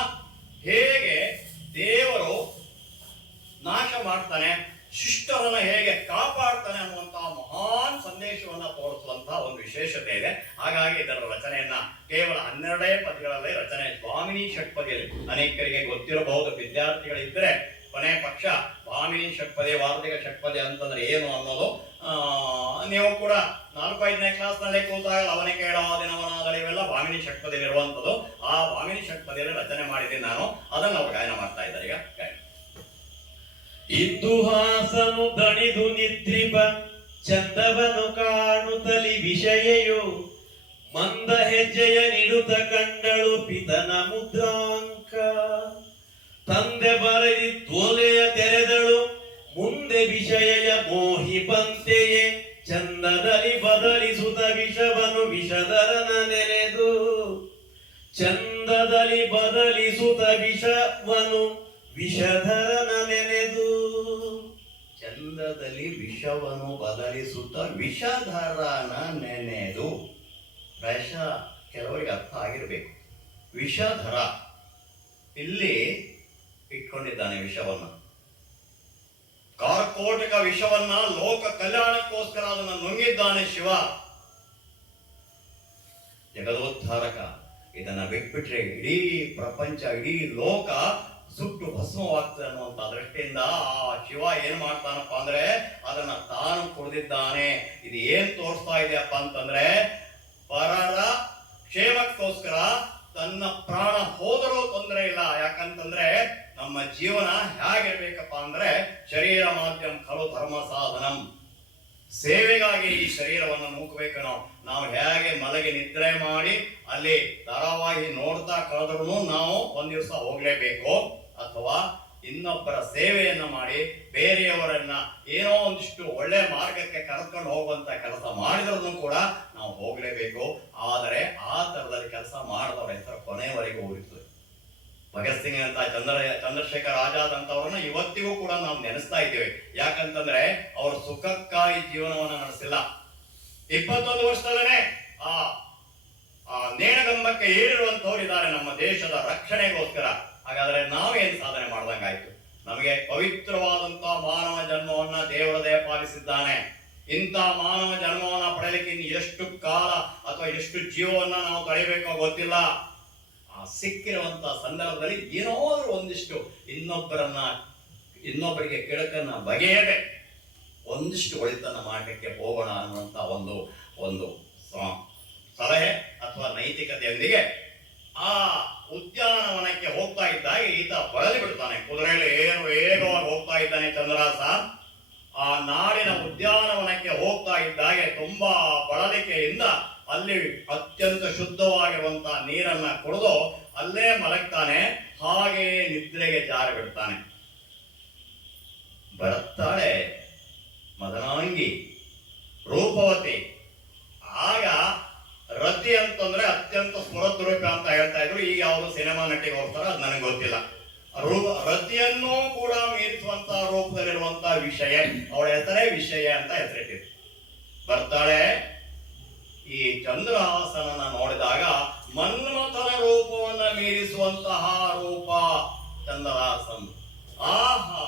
ಹೇಗೆ ದೇವರು ನಾಶ ಮಾಡ್ತಾನೆ, ಶಿಷ್ಟರನ್ನ ಹೇಗೆ ಕಾಪಾಡ್ತಾನೆ ಅನ್ನುವಂತಹ ಮಹಾನ್ ಸಂದೇಶವನ್ನ ತೋರಿಸುವಂತಹ ಒಂದು ವಿಶೇಷತೆ ಇದೆ. ಹಾಗಾಗಿ ಇದರ ರಚನೆಯನ್ನ ಕೇವಲ 12 ಪದ್ಯಗಳಲ್ಲಿ ರಚನೆ, ಭಾಮಿನಿ ಷಟ್ಪದಿಯಲ್ಲಿ. ಅನೇಕರಿಗೆ ಗೊತ್ತಿರಬಹುದು, ವಿದ್ಯಾರ್ಥಿಗಳಿದ್ರೆ ಕೊನೆ ಪಕ್ಷ ಭಾಮಿನಿ ಷಟ್ಪದಿ, ವಾರ್ಧಿಕ ಷಟ್ಪದಿ ಅಂತಂದ್ರೆ ಏನು ಅನ್ನೋದು ನೀವು ಕೂಡ 4-5ನೇ ಕ್ಲಾಸ್ ನಲ್ಲಿ ಕೂತಾಗ ಅವನೇ ಕೇಳೋ ದಿನವನಾಗಲಿ ಇವೆಲ್ಲ ಭಾಮಿನಿ ಷಟ್ಪದಿಯಲ್ಲಿ ಇರುವಂತದ್ದು. ಆ ಭಾಮಿನಿ ಷಟ್ಪದಿಯಲ್ಲಿ ರಚನೆ ಮಾಡಿದ್ದೀನಿ ನಾನು, ಅದನ್ನ ಅವರು ಗಾಯನ ಮಾಡ್ತಾ ಇದ್ದಾರೆ. ಈಗ ಗಾಯನ. ಇಂದುಹಾಸನು ದಣಿದು ನಿದ್ರಿಪ ಚಂದವನು ಕಾಣುತ್ತಲಿ ವಿಷಯೆಯು ಮಂದ ಹೆಜ್ಜೆಯ ನಿಡುತ್ತ ಕಂಡಳು ಪಿತನ ಮುದ್ರಾಂಕ. ತಂದೆ ಬರೆದಿ ತೋಲೆಯ ತೆರೆದಳು ಮುಂದೆ ವಿಷಯ ಮೋಹಿ ಬಂತೆಯೇ. ಚಂದದಲ್ಲಿ ಬದಲಿಸುತ್ತ ವಿಷವನ್ನು ವಿಷಧರನ ನೆನೆದು. ಚಂದದಲ್ಲಿ ಬದಲಿಸುತ್ತ ವಿಷವನ್ನು ವಿಷಧರನ ನೆನೆದು. ಚಂದದಲ್ಲಿ ವಿಷವನ್ನು ಬದಲಿಸುತ್ತ ವಿಷಧರನ ನೆನೆದು. ಪ್ರಾಯಶಃ ಕೆಲವರಿಗೆ ಅರ್ಥ ಆಗಿರಬೇಕು. ವಿಷಧರ ಇಲ್ಲಿ ಇಟ್ಕೊಂಡಿದ್ದಾನೆ ವಿಷವನ್ನ, ಕಾರ್ಕೋಟಕ ವಿಷವನ್ನ ಲೋಕ ಕಲ್ಯಾಣಕ್ಕೋಸ್ಕರ ಅದನ್ನು ನುಂಗಿದ್ದಾನೆ ಶಿವ. ಜಗದೋದ್ಧಾರಕ. ಇದನ್ನ ಬಿಟ್ಬಿಟ್ರೆ ಇಡೀ ಪ್ರಪಂಚ, ಇಡೀ ಲೋಕ ಸುಟ್ಟು ಭಸ್ಮವಾಗ್ತದೆ ಅನ್ನುವಂತ ದೃಷ್ಟಿಯಿಂದ ಆ ಶಿವ ಏನ್ ಮಾಡ್ತಾನಪ್ಪ ಅಂದ್ರೆ ಅದನ್ನ ತಾನು ಕುಡಿದಿದ್ದಾನೆ. ಇದು ಏನ್ ತೋರಿಸ್ತಾ ಇದೆಯಪ್ಪ ಅಂತಂದ್ರೆ ಪರರ ಕ್ಷೇಮಕ್ಕೋಸ್ಕರ ತನ್ನ ಪ್ರಾಣ ಹೋದರೂ ತೊಂದರೆ ಇಲ್ಲ. ಯಾಕಂತಂದ್ರೆ ನಮ್ಮ ಜೀವನ ಹೇಗಿರ್ಬೇಕಪ್ಪ ಅಂದ್ರೆ ಶರೀರ ಮಾಧ್ಯಮ ಖಲು ಧರ್ಮ ಸಾಧನಂ. ಸೇವೆಗಾಗಿ ಈ ಶರೀರವನ್ನು ನೂಕಬೇಕು. ನಾವು ಹೇಗೆ ಮಲಗಿ ನಿದ್ರೆ ಮಾಡಿ ಅಲ್ಲಿ ಧಾರಾವಾಹಿ ನೋಡ್ತಾ ಕಳೆದ್ರೂ ನಾವು ಒಂದ್ ದಿವಸ ಹೋಗ್ಲೇಬೇಕು, ಅಥವಾ ಇನ್ನೊಬ್ಬರ ಸೇವೆಯನ್ನ ಮಾಡಿ ಬೇರೆಯವರನ್ನ ಏನೋ ಒಂದಿಷ್ಟು ಒಳ್ಳೆ ಮಾರ್ಗಕ್ಕೆ ಕರೆದುಕೊಂಡು ಹೋಗುವಂತ ಕೆಲಸ ಮಾಡಿದ್ರೂ ಕೂಡ ನಾವು ಹೋಗ್ಲೇಬೇಕು. ಆದರೆ ಆ ತರದಲ್ಲಿ ಕೆಲಸ ಮಾಡಿದವರ ಹೆಸರು ಕೊನೆಯವರೆಗೂ ಉಳಿತದೆ. ಭಗತ್ ಸಿಂಗ್ ಅಂತ ಚಂದ್ರಶೇಖರ್ ಆಜಾದ್ ಅಂತವ್ರನ್ನ ಇವತ್ತಿಗೂ ಕೂಡ ನಾವು ನೆನೆಸ್ತಾ ಇದ್ದೇವೆ. ಯಾಕಂತಂದ್ರೆ ಅವರು ಸುಖಕ್ಕಾಗಿ ಜೀವನವನ್ನ ನಡೆಸಿಲ್ಲ. 21 ವರ್ಷದಲ್ಲೇ ಆ ನೇಣಗಂಬಕ್ಕೆ ಏರಿರುವಂತವ್ರು ಇದ್ದಾರೆ ನಮ್ಮ ದೇಶದ ರಕ್ಷಣೆಗೋಸ್ಕರ. ಹಾಗಾದ್ರೆ ನಾವೇನ್ ಸಾಧನೆ ಮಾಡ್ದಂಗಾಯ್ತು? ನಮಗೆ ಪವಿತ್ರವಾದಂತ ಮಾನವ ಜನ್ಮವನ್ನ ದೇವರ ದಯಪಾಲಿಸಿದ್ದಾನೆ. ಇಂಥ ಮಾನವ ಜನ್ಮವನ್ನ ಪಡೆಯಲಿಕ್ಕೆ ಇನ್ನು ಎಷ್ಟು ಕಾಲ ಅಥವಾ ಎಷ್ಟು ಜೀವವನ್ನ ನಾವು ಕಳಿಬೇಕೋ ಗೊತ್ತಿಲ್ಲ. ಆ ಸಿಕ್ಕಿರುವಂತ ಸಂದರ್ಭದಲ್ಲಿ ಏನಾದ್ರೂ ಒಂದಿಷ್ಟು ಇನ್ನೊಬ್ಬರಿಗೆ ಕೆಡಕನ್ನ ಬಗೆಯದೆ ಒಂದಿಷ್ಟು ಒಳಿತನ್ನ ಮಾಡಲಿಕ್ಕೆ ಹೋಗೋಣ ಅನ್ನುವಂತ ಒಂದು ಸಲಹೆ ಅಥವಾ ನೈತಿಕತೆಯೊಂದಿಗೆ ಆ ಉದ್ಯಾನವನಕ್ಕೆ ಹೋಗ್ತಾ ಇದ್ದಾಗ ಈತ ಬಳಲಿ ಬಿಡ್ತಾನೆ. ಕುದುರೆಯಲ್ಲಿ ಏನು ವೇಗವಾಗಿ ಹೋಗ್ತಾ ಇದ್ದಾನೆ ಚಂದ್ರಹಾಸ. ಆ ನಾಡಿನ ಉದ್ಯಾನವನಕ್ಕೆ ಹೋಗ್ತಾ ಇದ್ದಾಗೆ ತುಂಬಾ ಬಳಲಿಕೆಯಿಂದ ಅಲ್ಲಿ ಅತ್ಯಂತ ಶುದ್ಧವಾಗಿರುವಂತಹ ನೀರನ್ನ ಕುಡಿದು ಅಲ್ಲೇ ಮಲಗ್ತಾನೆ. ಹಾಗೆಯೇ ನಿದ್ರೆಗೆ ಜಾರಿ ಬಿಡ್ತಾನೆ. ಬರುತ್ತಾಳೆ ಮದನಾಂಗಿ ರೂಪವತಿ. ಆಗ ರತಿ ಅಂತಂದ್ರೆ ಅತ್ಯಂತ ಸ್ಫುರದ್ರೂಪ ಅಂತ ಹೇಳ್ತಾ ಇದ್ರು. ಈಗ ಯಾವುದು ಸಿನಿಮಾ ನಟಿಗೆ ಹೋಗ್ತಾರ ಅದು ನನಗೆ ಗೊತ್ತಿಲ್ಲ. ರತಿಯನ್ನು ಕೂಡ ಮೀರಿಸುವಂತಹ ರೂಪದಲ್ಲಿರುವಂತಹ ವಿಷಯ, ಅವಳ ಹೆಸರೇ ವಿಷಯ ಅಂತ ಹೆಸರಿಟ್ಟಿದ್ರು. ಬರ್ತಾಳೆ. ಈ ಚಂದ್ರಹಾಸನನ್ನ ನೋಡಿದಾಗ ಮನ್ಮಥನ ರೂಪವನ್ನ ಮೀರಿಸುವಂತಹ ರೂಪ ಚಂದ್ರಹಾಸನ್. ಆಹಾ,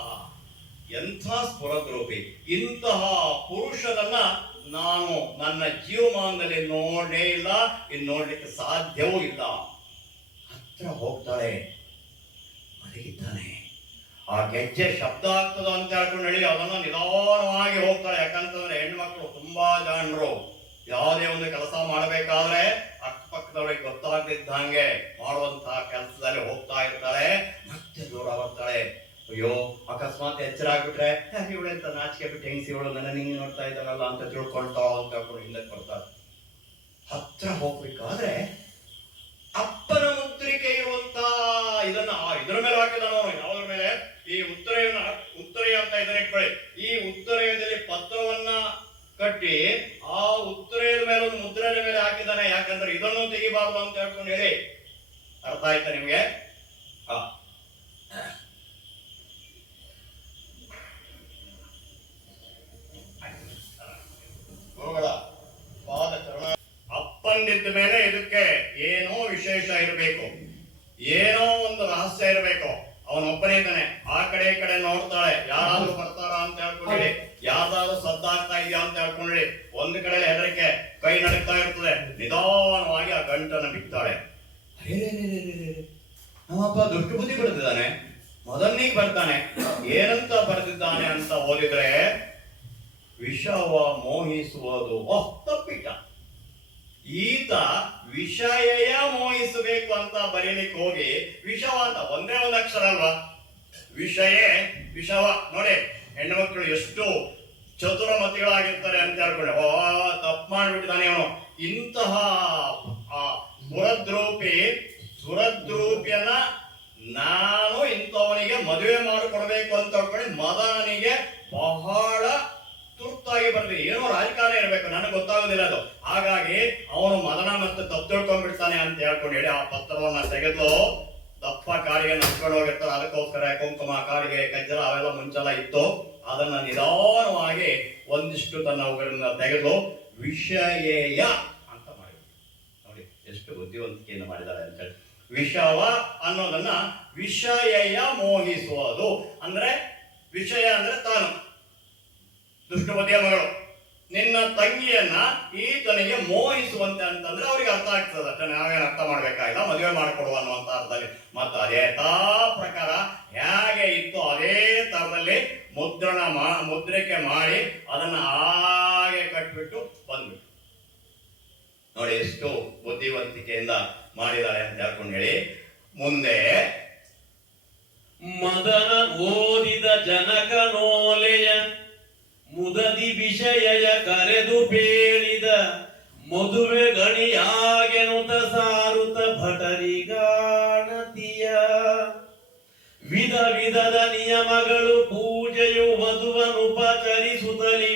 ಎಂಥ ಸ್ಫುರದ್ರೂಪಿ! ಇಂತಹ ಪುರುಷನನ್ನ ನಾನು ನನ್ನ ಜೀವಮಾನದಲ್ಲಿ ನೋಡೇ ಇಲ್ಲ, ಇನ್ನು ನೋಡ್ಲಿಕ್ಕೆ ಸಾಧ್ಯವೂ ಇಲ್ಲ. ಹತ್ರ ಹೋಗ್ತಾಳೆ. ಮಲಗಿದ್ದಾನೆ. ಆ ಗೆಜ್ಜೆ ಶಬ್ದ ಆಗ್ತದ ಅಂತ ಹೇಳ್ಕೊಂಡು ಹೇಳಿ ಅದನ್ನ ನಿಧಾನವಾಗಿ ಹೋಗ್ತಾಳೆ. ಯಾಕಂತಂದ್ರೆ ಹೆಣ್ಮಕ್ಳು ತುಂಬಾ ಜಾಣರು. ಯಾವುದೇ ಒಂದು ಕೆಲಸ ಮಾಡಬೇಕಾದ್ರೆ ಅಕ್ಕಪಕ್ಕದವಳಿಗೆ ಗೊತ್ತಾಗ್ತಿದ್ದಂಗೆ ಮಾಡುವಂತಹ ಕೆಲಸದಲ್ಲಿ ಹೋಗ್ತಾ ಇರ್ತಾಳೆ. ಮತ್ತೆ ದೂರ ಬರ್ತಾಳೆ. ಅಯ್ಯೋ, ಅಕಸ್ಮಾತ್ ಎಚ್ಚರ ಆಗ್ಬಿಟ್ರೆ ಇವಳೆಂತ ನಾಚಿಕೆ ಬಿಟ್ಟು ಹೆಂಗಸಿ ಇವಳು ನನ್ನ ನಿಂಗೆ ನೋಡ್ತಾ ಇದ್ದಾಳಲ್ಲ ಅಂತ ತಿಳ್ಕೊಳ್ತಾಳ ಅಂತ ಹೇಳ್ಕೊಂಡು ಹಿಂದಕ್ಕೆ ಬರ್ತಾಳೆ. ಹತ್ರ ಹೋಗ್ಬೇಕಾದ್ರೆ ಅಪ್ಪನ ಮುದ್ರಿಕೆ ಇರುವಂತ ಇದರ ಮೇಲೆ ಹಾಕಿದಾನ. ಯಾವುದ್ರ ಮೇಲೆ? ಈ ಉತ್ತರೆಯ ಅಂತ ಇದನ್ನ ಇಟ್ಕೊಳ್ಳಿ. ಈ ಉತ್ತರೆಯದಲ್ಲಿ ಪತ್ರವನ್ನ ಕಟ್ಟಿ ಆ ಉತ್ತರೆಯ ಮೇಲೆ ಒಂದು ಮುದ್ರೆಯ ಮೇಲೆ ಹಾಕಿದಾನೆ. ಯಾಕಂದ್ರೆ ಇದನ್ನು ತೆಗಿಬಾರ್ದು ಅಂತ ಹೇಳ್ಕೊಂಡು ಹೇಳಿ. ಅರ್ಥ ಆಯ್ತಾ ನಿಮ್ಗೆ? ಅಪ್ಪಂದಿದ್ದ ಮೇಲೆ ಇದಕ್ಕೆ ಏನೋ ವಿಶೇಷ ಇರಬೇಕು, ಏನೋ ಒಂದು ರಹಸ್ಯ ಇರಬೇಕು. ಅವನೊಬ್ಬನೇ ಇದ್ದಾನೆ. ಆ ಕಡೆ ಈ ಕಡೆ ನೋಡ್ತಾಳೆ. ಯಾರಾದ್ರೂ ಬರ್ತಾರ ಅಂತ ಹೇಳ್ಕೊಂಡ್ರಿ, ಯಾವ್ದಾದ್ರು ಸದ್ದಾಗ್ತಾ ಇದೆಯಾ ಅಂತ ಹೇಳ್ಕೊಂಡ್ರಿ. ಒಂದು ಕಡೆ ಹೆದರಿಕೆ, ಕೈ ನಡೀತಾ ಇರ್ತದೆ. ನಿಧಾನವಾಗಿ ಆ ಗಂಟನ್ನು ಬಿಡ್ತಾಳೆ. ನಮ್ಮಪ್ಪ ದುಷ್ಟು ಬುದ್ಧಿ ಬಿಡ್ತಿದ್ದಾನೆ. ಮೊದಲನಿಗೆ ಬರ್ತಾನೆ. ಏನಂತ ಬರೆದಿದ್ದಾನೆ ಅಂತ ಓದಿದ್ರೆ ವಿಷವ ಮೋಹಿಸುವುದು. ತಪ್ಪಿಟ್ಟ. ಈತ ವಿಷಯ ಮೋಹಿಸಬೇಕು ಅಂತ ಬರೀಲಿಕ್ಕೆ ಹೋಗಿ ವಿಷವ ಅಂತ ಒಂದೇ ಒಂದು ಅಕ್ಷರ ಅಲ್ವಾ? ವಿಷವ. ನೋಡಿ, ಹೆಣ್ಣು ಮಕ್ಕಳು ಎಷ್ಟು ಚತುರ ಮತಿಗಳಾಗಿರ್ತಾರೆ ಅಂತ ಹೇಳ್ಕೊಂಡೆ. ತಪ್ಪು ಮಾಡ್ಬಿಟ್ಟಿದ್ದಾನೆ ಅವನು. ಇಂತಹ ಆ ಸುರದ್ರೂಪಿಯನ್ನ ನಾನು ಇಂಥವನಿಗೆ ಮದುವೆ ಮಾಡಿಕೊಡ್ಬೇಕು ಅಂತ ಹೇಳ್ಕೊಂಡು ಮದನಿಗೆ ಬಹಳ ತುರ್ತಾಗಿ ಬರ್ಲಿ, ಏನೋ ರಾಜಕಾರಣ ಇರಬೇಕು, ನನಗೆ ಗೊತ್ತಾಗೋದಿಲ್ಲ ಅದು. ಹಾಗಾಗಿ ಅವನು ಮದನ ಮತ್ತೆ ತಪ್ಪು ತಿಳ್ಕೊಂಡ್ಬಿಡ್ತಾನೆ ಅಂತ ಹೇಳ್ಕೊಂಡು ಹೇಳಿ ಆ ಪತ್ರವನ್ನ ತೆಗೆದು ದಪ್ಪ ಕಾಡಿಗೆ ನಡ್ಕೊಂಡು ಹೋಗಿರ್ತಾರೆ. ಅದಕ್ಕೋಸ್ಕರ ಕುಂಕುಮ, ಕಾಡಿಗೆ, ಕಜ್ಜಲ ಅವೆಲ್ಲ ಮುಂಚೆಲ್ಲ ಇತ್ತು. ಅದನ್ನ ನಿಧಾನವಾಗಿ ಒಂದಿಷ್ಟು ತನ್ನ ಅವುಗಳನ್ನ ತೆಗೆದು ವಿಷಯೇಯ ಅಂತ ಮಾಡಿದ್ರು. ನೋಡಿ ಎಷ್ಟು ಬುದ್ಧಿವಂತಿಕೆಯನ್ನು ಮಾಡಿದ್ದಾರೆ ಅಂತ ಹೇಳಿ. ವಿಷವ ಅನ್ನೋದನ್ನ ವಿಷಯೇಯ ಮೋಹಿಸುವುದು ಅಂದ್ರೆ, ವಿಷಯ ಅಂದ್ರೆ ತಾನು ದುಷ್ಟಪತಿಯ ಮಗಳು, ನಿನ್ನ ತಂಗಿಯನ್ನ ಈತನಿಗೆ ಮೋಹಿಸುವಂತೆ ಅಂತಂದ್ರೆ ಅವ್ರಿಗೆ ಅರ್ಥ ಆಗ್ತದೆ ಅಷ್ಟೇ, ನಾವೇನು ಅರ್ಥ ಮಾಡ್ಬೇಕಾಗಿಲ್ಲ, ಮದುವೆ ಮಾಡಿಕೊಡುವ ಅನ್ನುವಂತ ಅರ್ಥದಲ್ಲಿ. ಮತ್ತು ಅದೇ ಪ್ರಕಾರ ಹೇಗೆ ಇತ್ತು ಅದೇ ತರದಲ್ಲಿ ಮುದ್ರಿಕೆ ಮಾಡಿ ಅದನ್ನ ಹಾಗೆ ಕಟ್ಬಿಟ್ಟು ಬಂದ್ಬಿಟ್ಟು. ನೋಡಿ ಎಷ್ಟು ಬುದ್ಧಿವಂತಿಕೆಯಿಂದ ಮಾಡಿದ್ದಾರೆ ಅಂತ ಹೇಳ್ಕೊಂಡು ಹೇಳಿ. ಮುಂದೆ ಮದನ ಓದಿದ ಜನಕನೋಲೆಯ ಮುದದಿ ವಿಷಯ ಕರೆದು ಬೇಳಿದ ಮದುವೆ ಗಣಿಯಾಗೆನುತ ಸಾರುತ ಭಟರಿಗಾಣತಿಯ ವಿಧ ವಿಧದ ನಿಯಮಗಳು ಪೂಜೆಯು ವಧುವನುಪಚರಿಸುತ್ತಲಿ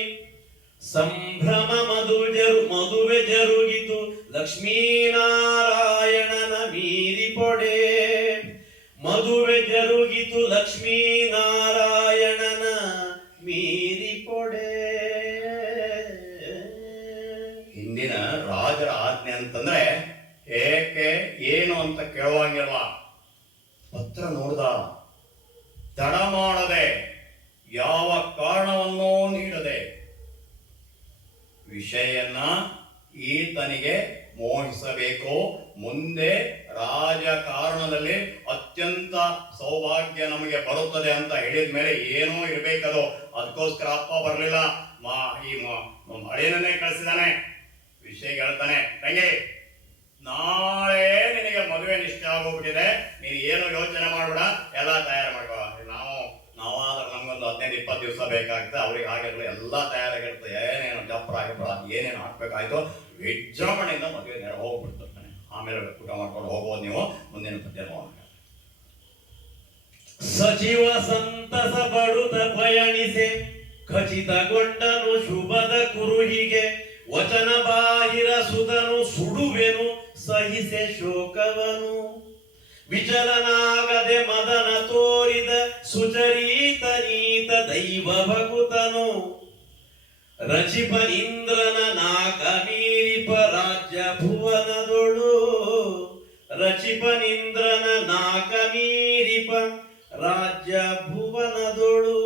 ಸಂಭ್ರಮ ಮದುವೆ ಜರುಗಿತು ಲಕ್ಷ್ಮೀನಾರಾಯಣನ ಮೀರಿ ಪೊಡೆ. ಮದುವೆ ಜರುಗಿತು ಲಕ್ಷ್ಮೀನಾರಾಯಣನ ಮೀರಿ ಪೊಡೆ. ಹಿಂದಿನ ರಾಜರ ಆಜ್ಞೆ ಅಂತಂದ್ರೆ ಏಕೆ ಏನು ಅಂತ ಕೇಳುವಂಗಿಲ್ಲ. ಪತ್ರ ನೋಡ್ದ, ತಡ ಮಾಡದೆ, ಯಾವ ಕಾರಣವನ್ನೂ ನೀಡದೆ ವಿಷಯನ್ನ ಈತನಿಗೆ ಮೋಹಿಸಬೇಕು. ಮುಂದೆ ರಾಜಕಾರಣದಲ್ಲಿ ಅತ್ಯಂತ ಸೌಭಾಗ್ಯ ನಮಗೆ ಬರುತ್ತದೆ ಅಂತ ಹೇಳಿದ ಮೇಲೆ ಏನೋ ಇರ್ಬೇಕದು. ಅದಕ್ಕೋಸ್ಕರ ಅಪ್ಪ ಬರಲಿಲ್ಲ, ಈ ಮಳೆನೇ ಕಳಿಸಿದಾನೆ. ವಿಷಯ ಹೇಳ್ತಾನೆ, ತಂಗಿ ನಾಳೆ ನಿನಗೆ ಮದುವೆ ನಿಶ್ಚಯ ಆಗೋಗ್ಬಿಟ್ಟಿದೆ, ನೀನು ಏನು ಯೋಚನೆ ಮಾಡ್ಬೇಡ, ಎಲ್ಲ ತಯಾರು ಮಾಡ್ಕೋ. ನಾವಾದ್ರೆ ನಮ್ಗೊಂದು 15-20 ದಿವಸ ಬೇಕಾಗುತ್ತೆ, ಅವ್ರಿಗೆ ಹಾಗೆಲ್ಲ ಎಲ್ಲ ತಯಾರಾಗಿರುತ್ತೆ. ಏನೇನು ಜಪ್ರ ಆಗಿಬಿಡ, ಏನೇನು ಹಾಕ್ಬೇಕಾಯ್ತು ವಿಜೃಂಭಣೆಯಿಂದ ಮದುವೆ ನೇರ ಹೋಗ್ಬಿಡ್ತಾನೆ. ಆಮೇಲೆ ಊಟ ಮಾಡ್ಕೊಂಡು ಹೋಗ್ಬೋದು ನೀವು. ಮುಂದಿನ ಪದ್ಯ ನೋಡೋಣ. ಸಚಿವ ಸಂತಸ ಪಡುತ್ತ ಪಯಣಿಸೆ ಖಚಿತಗೊಂಡನು ಶುಭದ ಕುರುಹಿಗೆ ವಚನ ಬಾಹಿರ ಸುತನು ಸುಡುವೆನು ಸಹಿಸೆ ಶೋಕವನು. ವಿಚಲನಾಗದೆ ಮದನ ತೋರಿದ ಸುಚರೀತ ನೀತ ದೈವ ಭಕುತನು ರಚಿಪನಿಂದ್ರನ ನಾಕ ಮೀರಿಪ ರಾಜ್ಯ ಭುವನದೊಳು. ರಚಿಪನಿಂದ್ರನ ನಾಕ ಮೀರಿಪ ರಾಜ್ಯ ಭುವನದೊಳು.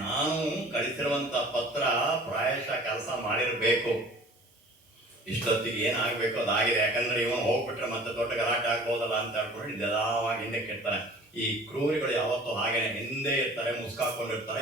ನಾನು ಕಳಿಸಿರುವಂತ ಪತ್ರ ಪ್ರಾಯಶಃ ಕೆಲಸ ಮಾಡಿರ್ಬೇಕು. ಇಷ್ಟೊತ್ತಿಗೆ ಏನಾಗ್ಬೇಕು ಅದಾಗಿದೆ. ಯಾಕಂದ್ರೆ ಇವನು ಹೋಗ್ಬಿಟ್ರೆ ಮತ್ತೆ ದೊಡ್ಡ ಗಲಾಟೆ ಆಗ್ಬೋದಲ್ಲ ಅಂತ ಹೇಳ್ಕೊಂಡು ನಿಧಾನವಾಗಿ ಹಿಂದೆ ಕೆಡ್ತಾನೆ. ಈ ಕ್ರೂರಿಗಳು ಯಾವತ್ತೂ ಹಾಗೇನೆ ಹಿಂದೆ ಇರ್ತಾರೆ, ಮುಸ್ಕಾಕೊಂಡಿರ್ತಾರೆ.